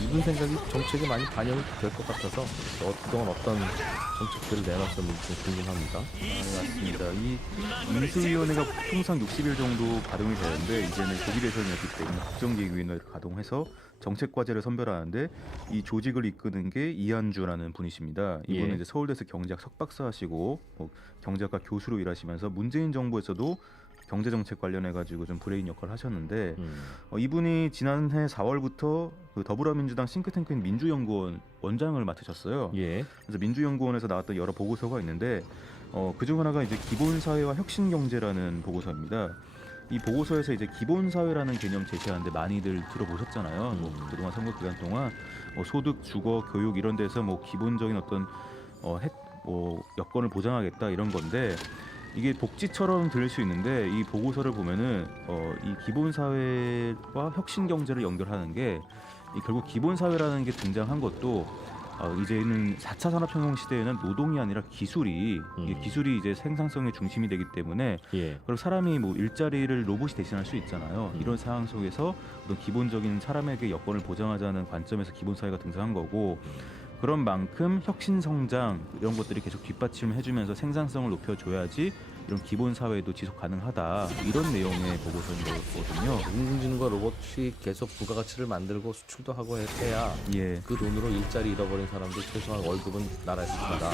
이분 생각이 정책에 많이 반영이 될 것 같아서 그동안 어떤 정책들을 내놨었는지 좀 궁금합니다. 맞습니다. 이 인수위원회가 통상 60일 정도 가동이 되는데 이제는 조기 대선이었기 때문에 국정기획위원회를 가동해서 정책 과제를 선별하는데 이 조직을 이끄는 게 이한주라는 분이십니다. 이분은 이제 서울대에서 경제학 석박사 하시고 경제학과 교수로 일하시면서 문재인 정부에서도 경제정책 관련해가지고 좀 브레인 역할을 하셨는데 이분이 지난해 4월부터 그 더불어민주당 싱크탱크인 민주연구원 원장을 맡으셨어요. 그래서 민주연구원에서 나왔던 여러 보고서가 있는데 그중 하나가 이제 기본사회와 혁신경제라는 보고서입니다. 이 보고서에서 이제 기본사회라는 개념 제시하는데 많이들 들어보셨잖아요. 그동안 선거 기간 동안 소득, 주거, 교육 이런 데서 기본적인 어떤 여건을 보장하겠다 이런 건데 이게 복지처럼 들릴 수 있는데 이 보고서를 보면은 이 기본사회와 혁신경제를 연결하는 게 결국 기본사회라는 게 등장한 것도 이제는 4차 산업혁명 시대에는 노동이 아니라 기술이 기술이 이제 생산성의 중심이 되기 때문에 그리고 사람이 일자리를 로봇이 대신할 수 있잖아요. 이런 상황 속에서 어떤 기본적인 사람에게 여건을 보장하자는 관점에서 기본사회가 등장한 거고 그런 만큼 혁신성장 이런 것들이 계속 뒷받침을 해주면서 생산성을 높여줘야지 이런 기본사회도 지속 가능하다 이런 내용의 보고서인 거거든요. 인공지능과 로봇이 계속 부가가치를 만들고 수출도 하고 해야 그 돈으로 일자리 잃어버린 사람들 최소한 월급은 나라에서 준다.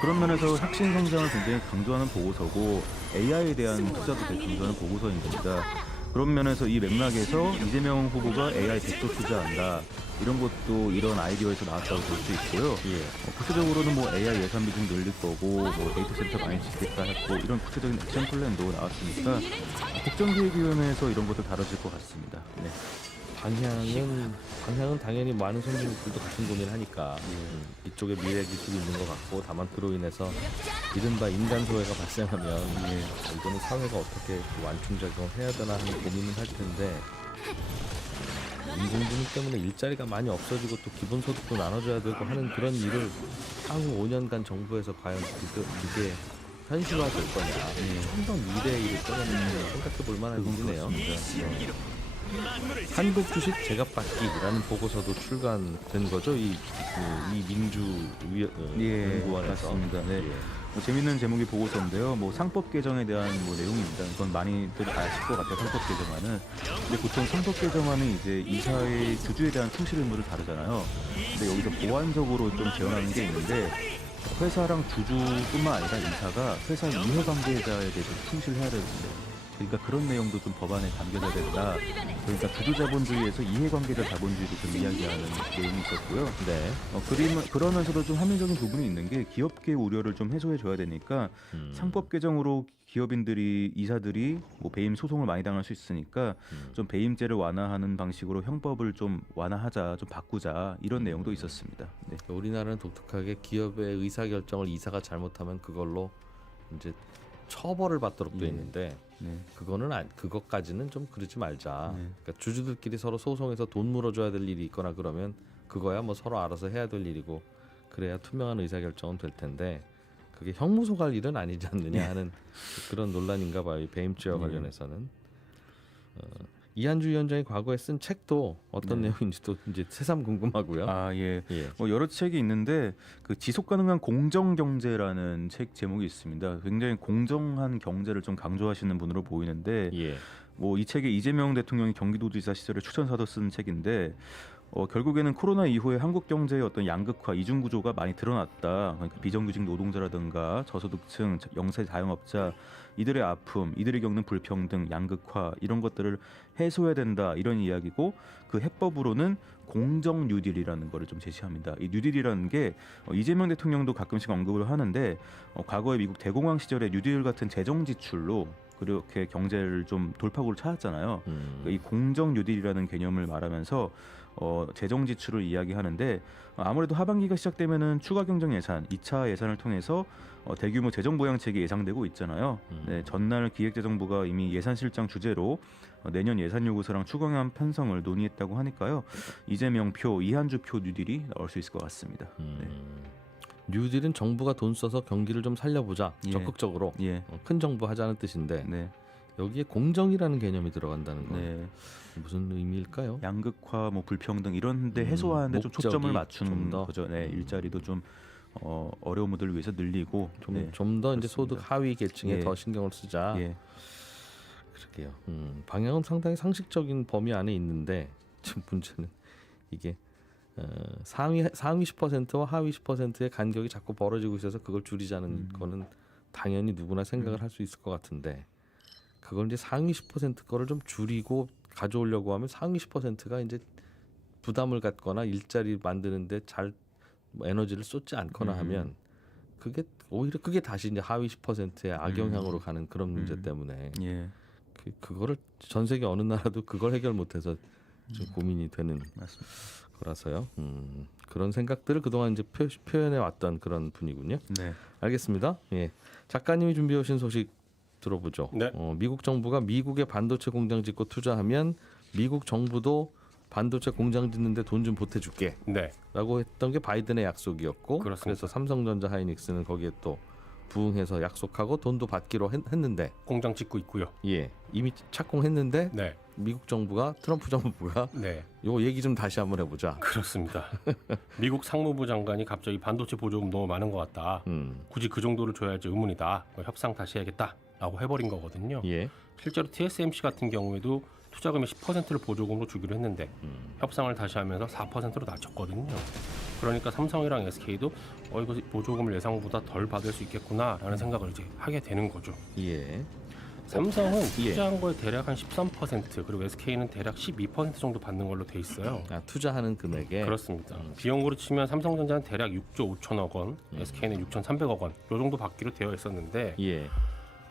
그런 면에서 혁신성장을 굉장히 강조하는 보고서고 AI에 대한 투자도 되게 강조하는 보고서인 겁니다. 그런 면에서 이 맥락에서 이재명 후보가 AI 100조 투자한다 이런 것도 이런 아이디어에서 나왔다고 볼 수 있고요. 구체적으로는 AI 예산 비중 늘릴 거고 데이터 센터 많이 짓겠다 했고 이런 구체적인 액션 플랜도 나왔으니까 국정기획위원회에서 이런 것도 다뤄질 것 같습니다. 방향은 당연히 많은 선진국들도 같은 고민을 하니까 이쪽에 미래 기술이 있는 것 같고 다만 그로 인해서 이른바 인간 소외가 발생하면 이거는 사회가 어떻게 완충작용을 해야 되나 하는 고민을 할 텐데 인공지능 때문에 일자리가 많이 없어지고 또 기본소득도 나눠줘야 되고 하는 그런 일을 향후 5년간 정부에서 과연 그게 현실화될 거냐 좀 더 미래의 일을 꺼내는 생각해 볼 만한 일이네요. 한국 주식 제값받기라는 보고서도 출간된 거죠. 이 민주연구원에서. 맞습니다. 재밌는 제목의 보고서인데요. 상법 개정에 대한 내용입니다. 이건 많이들 아실 것 같아요. 상법 개정안은. 근데 보통 상법 개정안은 이제 이사의 주주에 대한 충실 의무를 다루잖아요. 근데 여기서 보완적으로 좀 제언하는 게 있는데 회사랑 주주뿐만 아니라 이사가 회사 이해관계자에 대해서 충실해야 되는데. 그러니까 그런 내용도 좀 법안에 담겨져야 된다. 그러니까 주주자본주의에서 이해관계자 자본주의도 좀 이야기하는 내용이 있었고요. 그러면서도 좀 합리적인 부분이 있는 게 기업계 우려를 좀 해소해줘야 되니까 상법 개정으로 기업인들이 이사들이 배임 소송을 많이 당할 수 있으니까 좀 배임죄를 완화하는 방식으로 형법을 좀 완화하자, 좀 바꾸자 이런 내용도 있었습니다. 우리나라는 독특하게 기업의 의사결정을 이사가 잘못하면 그걸로 이제 처벌을 받도록 돼 있는데 그것까지는 좀 그러지 말자. 그러니까 주주들끼리 서로 소송해서 돈 물어줘야 될 일이 있거나 그러면 그거야 서로 알아서 해야 될 일이고 그래야 투명한 의사결정은 될 텐데 그게 형무소 갈 일은 아니지 않느냐 하는 그런 논란인가 봐요. 이 배임죄와 관련해서는. 이한주 위원장이 과거에 쓴 책도 어떤 내용인지도 이제 새삼 궁금하고요. 여러 책이 있는데 그 지속 가능한 공정 경제라는 책 제목이 있습니다. 굉장히 공정한 경제를 좀 강조하시는 분으로 보이는데 이 책에 이재명 대통령이 경기도지사 시절에 추천사도 쓴 책인데 결국에는 코로나 이후에 한국 경제의 어떤 양극화, 이중 구조가 많이 드러났다. 그러니까 비정규직 노동자라든가 저소득층, 영세 자영업자 이들의 아픔, 이들이 겪는 불평등, 양극화 이런 것들을 해소해야 된다 이런 이야기고 그 해법으로는 공정 뉴딜이라는 거를 좀 제시합니다. 이 뉴딜이라는 게 이재명 대통령도 가끔씩 언급을 하는데 과거에 미국 대공황 시절에 뉴딜 같은 재정 지출로 그렇게 경제를 좀 돌파구를 찾았잖아요. 이 공정 뉴딜이라는 개념을 말하면서 재정 지출을 이야기하는데 아무래도 하반기가 시작되면은 추가 경정 예산, 2차 예산을 통해서 대규모 재정 보양책이 예상되고 있잖아요. 네, 전날 기획재정부가 이미 예산 실장 주재로 내년 예산 요구서랑 추경안 편성을 논의했다고 하니까요. 이재명 표, 이한주 표 뉴딜이 나올 수 있을 것 같습니다. 네. 뉴딜은 정부가 돈 써서 경기를 좀 살려보자, 예. 적극적으로 예. 큰 정부 하자는 뜻인데 네. 여기에 공정이라는 개념이 들어간다는 건 네. 무슨 의미일까요? 양극화, 뭐 불평등 이런데 해소하는데 좀 초점을 목적이 맞추는 좀 더. 거죠. 네, 일자리도 좀 어려운 분들을 위해서 늘리고 좀 더 이제 소득 하위 계층에 예. 더 신경을 쓰자. 예. 그러게요. 방향은 상당히 상식적인 범위 안에 있는데 지금 문제는 이게 상위 10%와 하위 10%의 간격이 자꾸 벌어지고 있어서 그걸 줄이자는 거는 당연히 누구나 생각을 할 수 있을 것 같은데 그걸 이제 상위 10% 거를 좀 줄이고 가져오려고 하면 상위 10%가 이제 부담을 갖거나 일자리 만드는데 잘 에너지를 쏟지 않거나 하면 그게 오히려 그게 다시 이제 하위 10%의 악영향으로 가는 그런 문제 때문에 예. 그거를 전 세계 어느 나라도 그걸 해결 못해서 좀 고민이 되는 맞습니다. 거라서요. 그런 생각들을 그동안 이제 표현해 왔던 그런 분이군요. 네. 알겠습니다. 예. 작가님이 준비해 오신 소식 들어보죠. 네. 미국 정부가 미국의 반도체 공장 짓고 투자하면 미국 정부도 반도체 공장 짓는데 돈 좀 보태줄게. 네. 라고 했던 게 바이든의 약속이었고 그렇습니다. 그래서 삼성전자 하이닉스는 거기에 또 부응해서 약속하고 돈도 받기로 했는데 공장 짓고 있고요. 예, 이미 착공했는데 네. 미국 정부가 트럼프 정부가 네. 요 얘기 좀 다시 한번 해보자. 그렇습니다. 미국 상무부 장관이 갑자기 반도체 보조금 너무 많은 것 같다. 굳이 그 정도를 줘야 할지 의문이다. 협상 다시 해야겠다라고 해버린 거거든요. 예. 실제로 TSMC 같은 경우에도 투자금의 10%를 보조금으로 주기로 했는데 협상을 다시 하면서 4%로 낮췄거든요. 그러니까 삼성이랑 SK도 이거 보조금을 예상보다 덜 받을 수 있겠구나라는 생각을 이제 하게 되는 거죠. 예. 삼성은 투자한 거에 대략 한 13% 그리고 SK는 대략 12% 정도 받는 걸로 돼 있어요. 투자하는 금액에 그렇습니다. 비용으로 치면 삼성전자는 대략 6조 5천억 원, SK는 6,300억 원, 요 정도 받기로 되어 있었는데 예.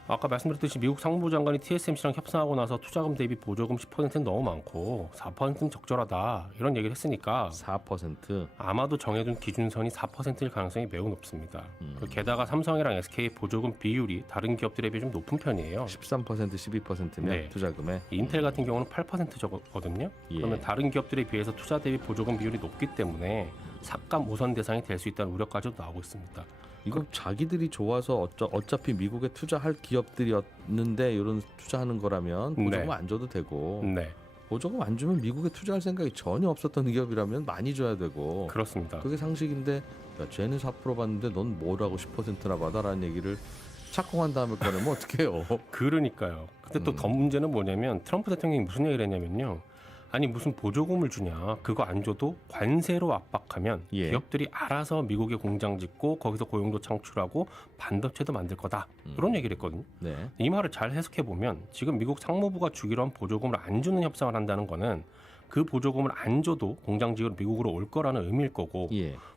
아까 말씀드렸듯이 미국 상무부 장관이 TSMC랑 협상하고 나서 투자금 대비 보조금 10%는 너무 많고 4%는 적절하다 이런 얘기를 했으니까 4% 아마도 정해둔 기준선이 4%일 가능성이 매우 높습니다. 게다가 삼성이랑 SK 보조금 비율이 다른 기업들에 비해 좀 높은 편이에요. 13% 12%면 네. 투자금에 인텔 같은 경우는 8%거든요. 예. 그러면 다른 기업들에 비해서 투자 대비 보조금 비율이 높기 때문에 삭감 우선 대상이 될 수 있다는 우려까지도 나오고 있습니다. 이거 자기들이 좋아서 어차피 미국에 투자할 기업들이었는데 이런 투자하는 거라면 보조금 안 줘도 되고 보조금 안 주면 미국에 투자할 생각이 전혀 없었던 기업이라면 많이 줘야 되고 그렇습니다. 그게 상식인데 야, 쟤는 4% 받는데 넌 뭐라고 10%나 받아라는 얘기를 착공한 다음에 꺼내면 어떡해요. 그러니까요. 근데 또 더 문제는 뭐냐면 트럼프 대통령이 무슨 얘기를 했냐면요. 아니 무슨 보조금을 주냐. 그거 안 줘도 관세로 압박하면 기업들이 알아서 미국에 공장 짓고 거기서 고용도 창출하고 반도체도 만들 거다. 그런 얘기를 했거든요. 네. 이 말을 잘 해석해보면 지금 미국 상무부가 주기로 한 보조금을 안 주는 협상을 한다는 거는 그 보조금을 안 줘도 공장 지으러 미국으로 올 거라는 의미일 거고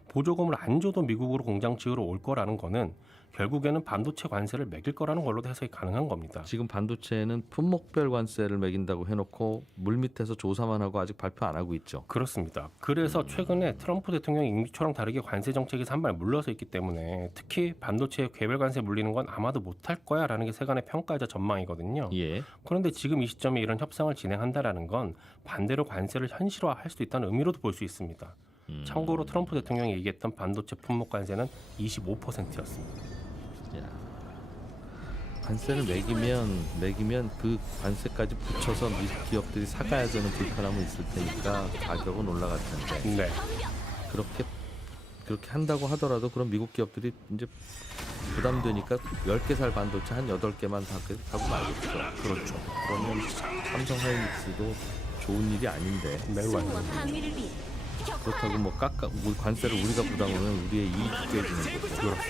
보조금을 안 줘도 미국으로 공장 지으러 올 거라는 거는 결국에는 반도체 관세를 매길 거라는 걸로도 해석이 가능한 겁니다. 지금 반도체는 품목별 관세를 매긴다고 해놓고 물밑에서 조사만 하고 아직 발표 안 하고 있죠. 그렇습니다. 그래서 최근에 트럼프 대통령이 임기초랑 다르게 관세 정책에서 한 발 물러서 있기 때문에 특히 반도체에 개별 관세 물리는 건 아마도 못할 거야라는 게 세간의 평가이자 전망이거든요. 그런데 지금 이 시점에 이런 협상을 진행한다라는 건 반대로 관세를 현실화할 수도 있다는 의미로도 볼 수 있습니다. 참고로 트럼프 대통령이 얘기했던 반도체 품목 관세는 25%였습니다. 관세를 매기면 그 관세까지 붙여서 미국 기업들이 사가야 되는 불편함은 있을 테니까 가격은 올라갈 텐데 그렇게 한다고 하더라도 그럼 미국 기업들이 이제 부담되니까 10개 살 반도체 한 8개만 하고 말겠죠. 그렇죠. 그러면 삼성 하이닉스도 좋은 일이 아닌데 매우 안 좋은 그렇다고 뭐 관세를 우리가 부담하면 우리의 이익이 깨지는 거죠. 그렇고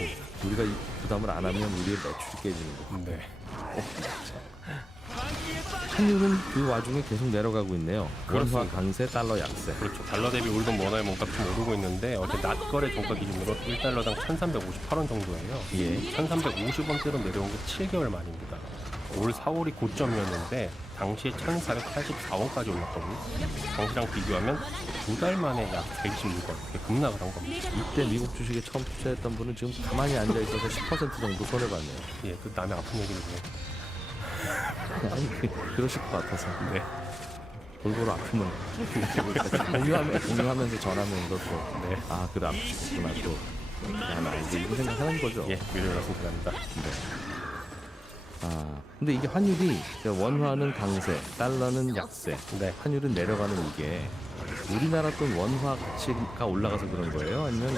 우리가 부담을 안 하면 우리의 매출이 깨지는 거죠. 네. 환율은 그 와중에 계속 내려가고 있네요. 그렇습니다. 원화 강세, 달러 약세. 그렇죠. 달러 대비 올돈 원화의 몸값 좀 오르고 있는데 어제 낮 거래 종가 기준으로 1달러당 1,358원 정도예요. 1,350원대로 내려온 게 7개월 만입니다. 올 4월이 고점이었는데 당시에 1,484원까지 올랐거든요. 당시랑 비교하면 2달 만에 약 126원 이렇게 급락을 한 겁니다. 이때 미국 주식에 처음 투자했던 분은 지금 가만히 앉아 있어서 10% 정도 손해 봤네요. 예, 그 남의 아픈 얘기를 왜? 아니 그러실 것 같아서. 네. 골고루 아프면 공유하면서 전하면서 또 네. 아 그래 아프구나 또. 야, 나 이제 이거 생각하는 거죠. 예, 미래라서 그럽니다. 네. 아, 근데 이게 환율이 원화는 강세, 달러는 약세, 환율은 내려가는 이게 우리나라 돈 원화 가치가 올라가서 그런 거예요? 아니면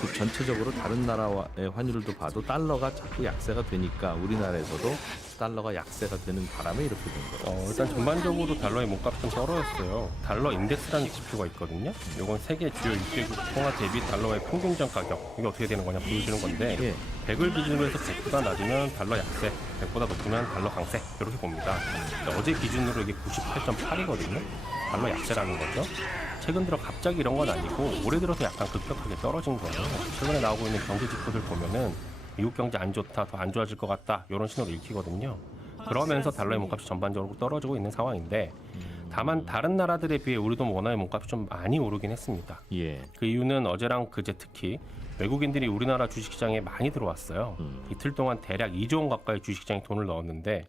그 전체적으로 다른 나라의 환율도 봐도 달러가 자꾸 약세가 되니까 우리나라에서도 달러가 약세가 되는 바람에 이렇게 된 거예요? 일단 전반적으로 달러의 몸값이 좀 떨어졌어요. 달러 인덱스라는 지표가 있거든요. 이건 세계 주요 6개국 통화 대비 달러의 평균전 가격 이게 어떻게 되는 거냐 보여주는 건데 100을 기준으로 해서 100보다 낮으면 달러 약세, 100보다 높으면 달러 강세 이렇게 봅니다. 어제 기준으로 이게 98.8이거든요. 달러 약세라는 거죠. 최근 들어 갑자기 이런 건 아니고 올해 들어서 약간 급격하게 떨어진 거예요. 최근에 나오고 있는 경제 지표들 보면은 미국 경제 안 좋다, 더 안 좋아질 것 같다 이런 신호를 읽히거든요. 그러면서 달러의 몸값이 전반적으로 떨어지고 있는 상황인데 다만 다른 나라들에 비해 우리도 원화의 몸값이 좀 많이 오르긴 했습니다. 그 이유는 어제랑 그제 특히 외국인들이 우리나라 주식시장에 많이 들어왔어요. 이틀 동안 대략 2조 원 가까이 주식시장에 돈을 넣었는데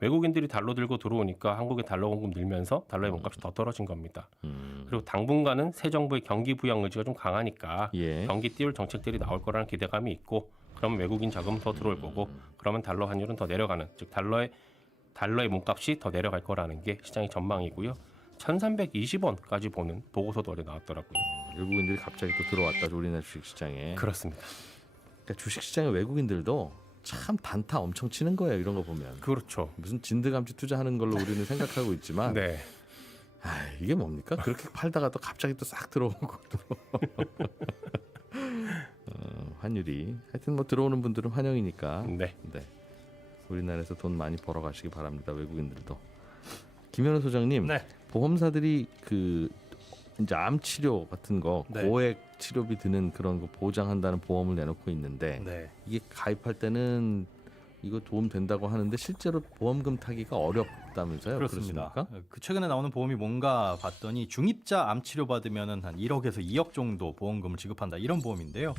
외국인들이 달러 들고 들어오니까 한국의 달러 공급 늘면서 달러의 몸값이 더 떨어진 겁니다. 그리고 당분간은 새 정부의 경기 부양 의지가 좀 강하니까 경기 띄울 정책들이 나올 거라는 기대감이 있고 그러면 외국인 자금은 더 들어올 거고 그러면 달러 환율은 더 내려가는 즉 달러의 몸값이 더 내려갈 거라는 게 시장의 전망이고요. 1,320원까지 보는 보고서도 어제 나왔더라고요. 외국인들이 갑자기 또 들어왔다 우리나라 주식시장에. 그렇습니다. 그러니까 주식시장의 외국인들도 참 단타 엄청 치는 거예요. 이런 거 보면. 그렇죠. 무슨 진드감쥐 투자하는 걸로 우리는 생각하고 있지만 이게 뭡니까? 그렇게 팔다가 또 갑자기 또 싹 들어오고 환율이 하여튼 뭐 들어오는 분들은 환영이니까 우리나라에서 돈 많이 벌어 가시기 바랍니다. 외국인들도. 김현우 소장님, 보험사들이 그 이제 암 치료 같은 거 고액 치료비 드는 그런 거 보장한다는 보험을 내놓고 있는데 이게 가입할 때는 이거 도움 된다고 하는데 실제로 보험금 타기가 어렵다면서요? 그렇습니다. 그렇습니까? 그 최근에 나오는 보험이 뭔가 봤더니 중입자 암 치료 받으면은 한 1억에서 2억 정도 보험금을 지급한다 이런 보험인데요.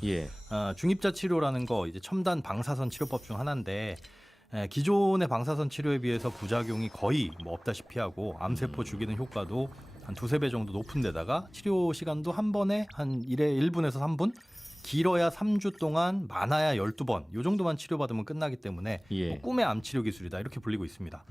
중입자 치료라는 거 이제 첨단 방사선 치료법 중 하나인데 기존의 방사선 치료에 비해서 부작용이 거의 뭐 없다시피 하고 암세포 죽이는 효과도 한 2-3배 정도 높은 데다가 치료 시간도 한 번에 한 1분에서 3분 길어야 3주 동안 많아야 12번 이 정도만 치료받으면 끝나기 때문에 뭐 꿈의 암 치료 기술이다 이렇게 불리고 있습니다.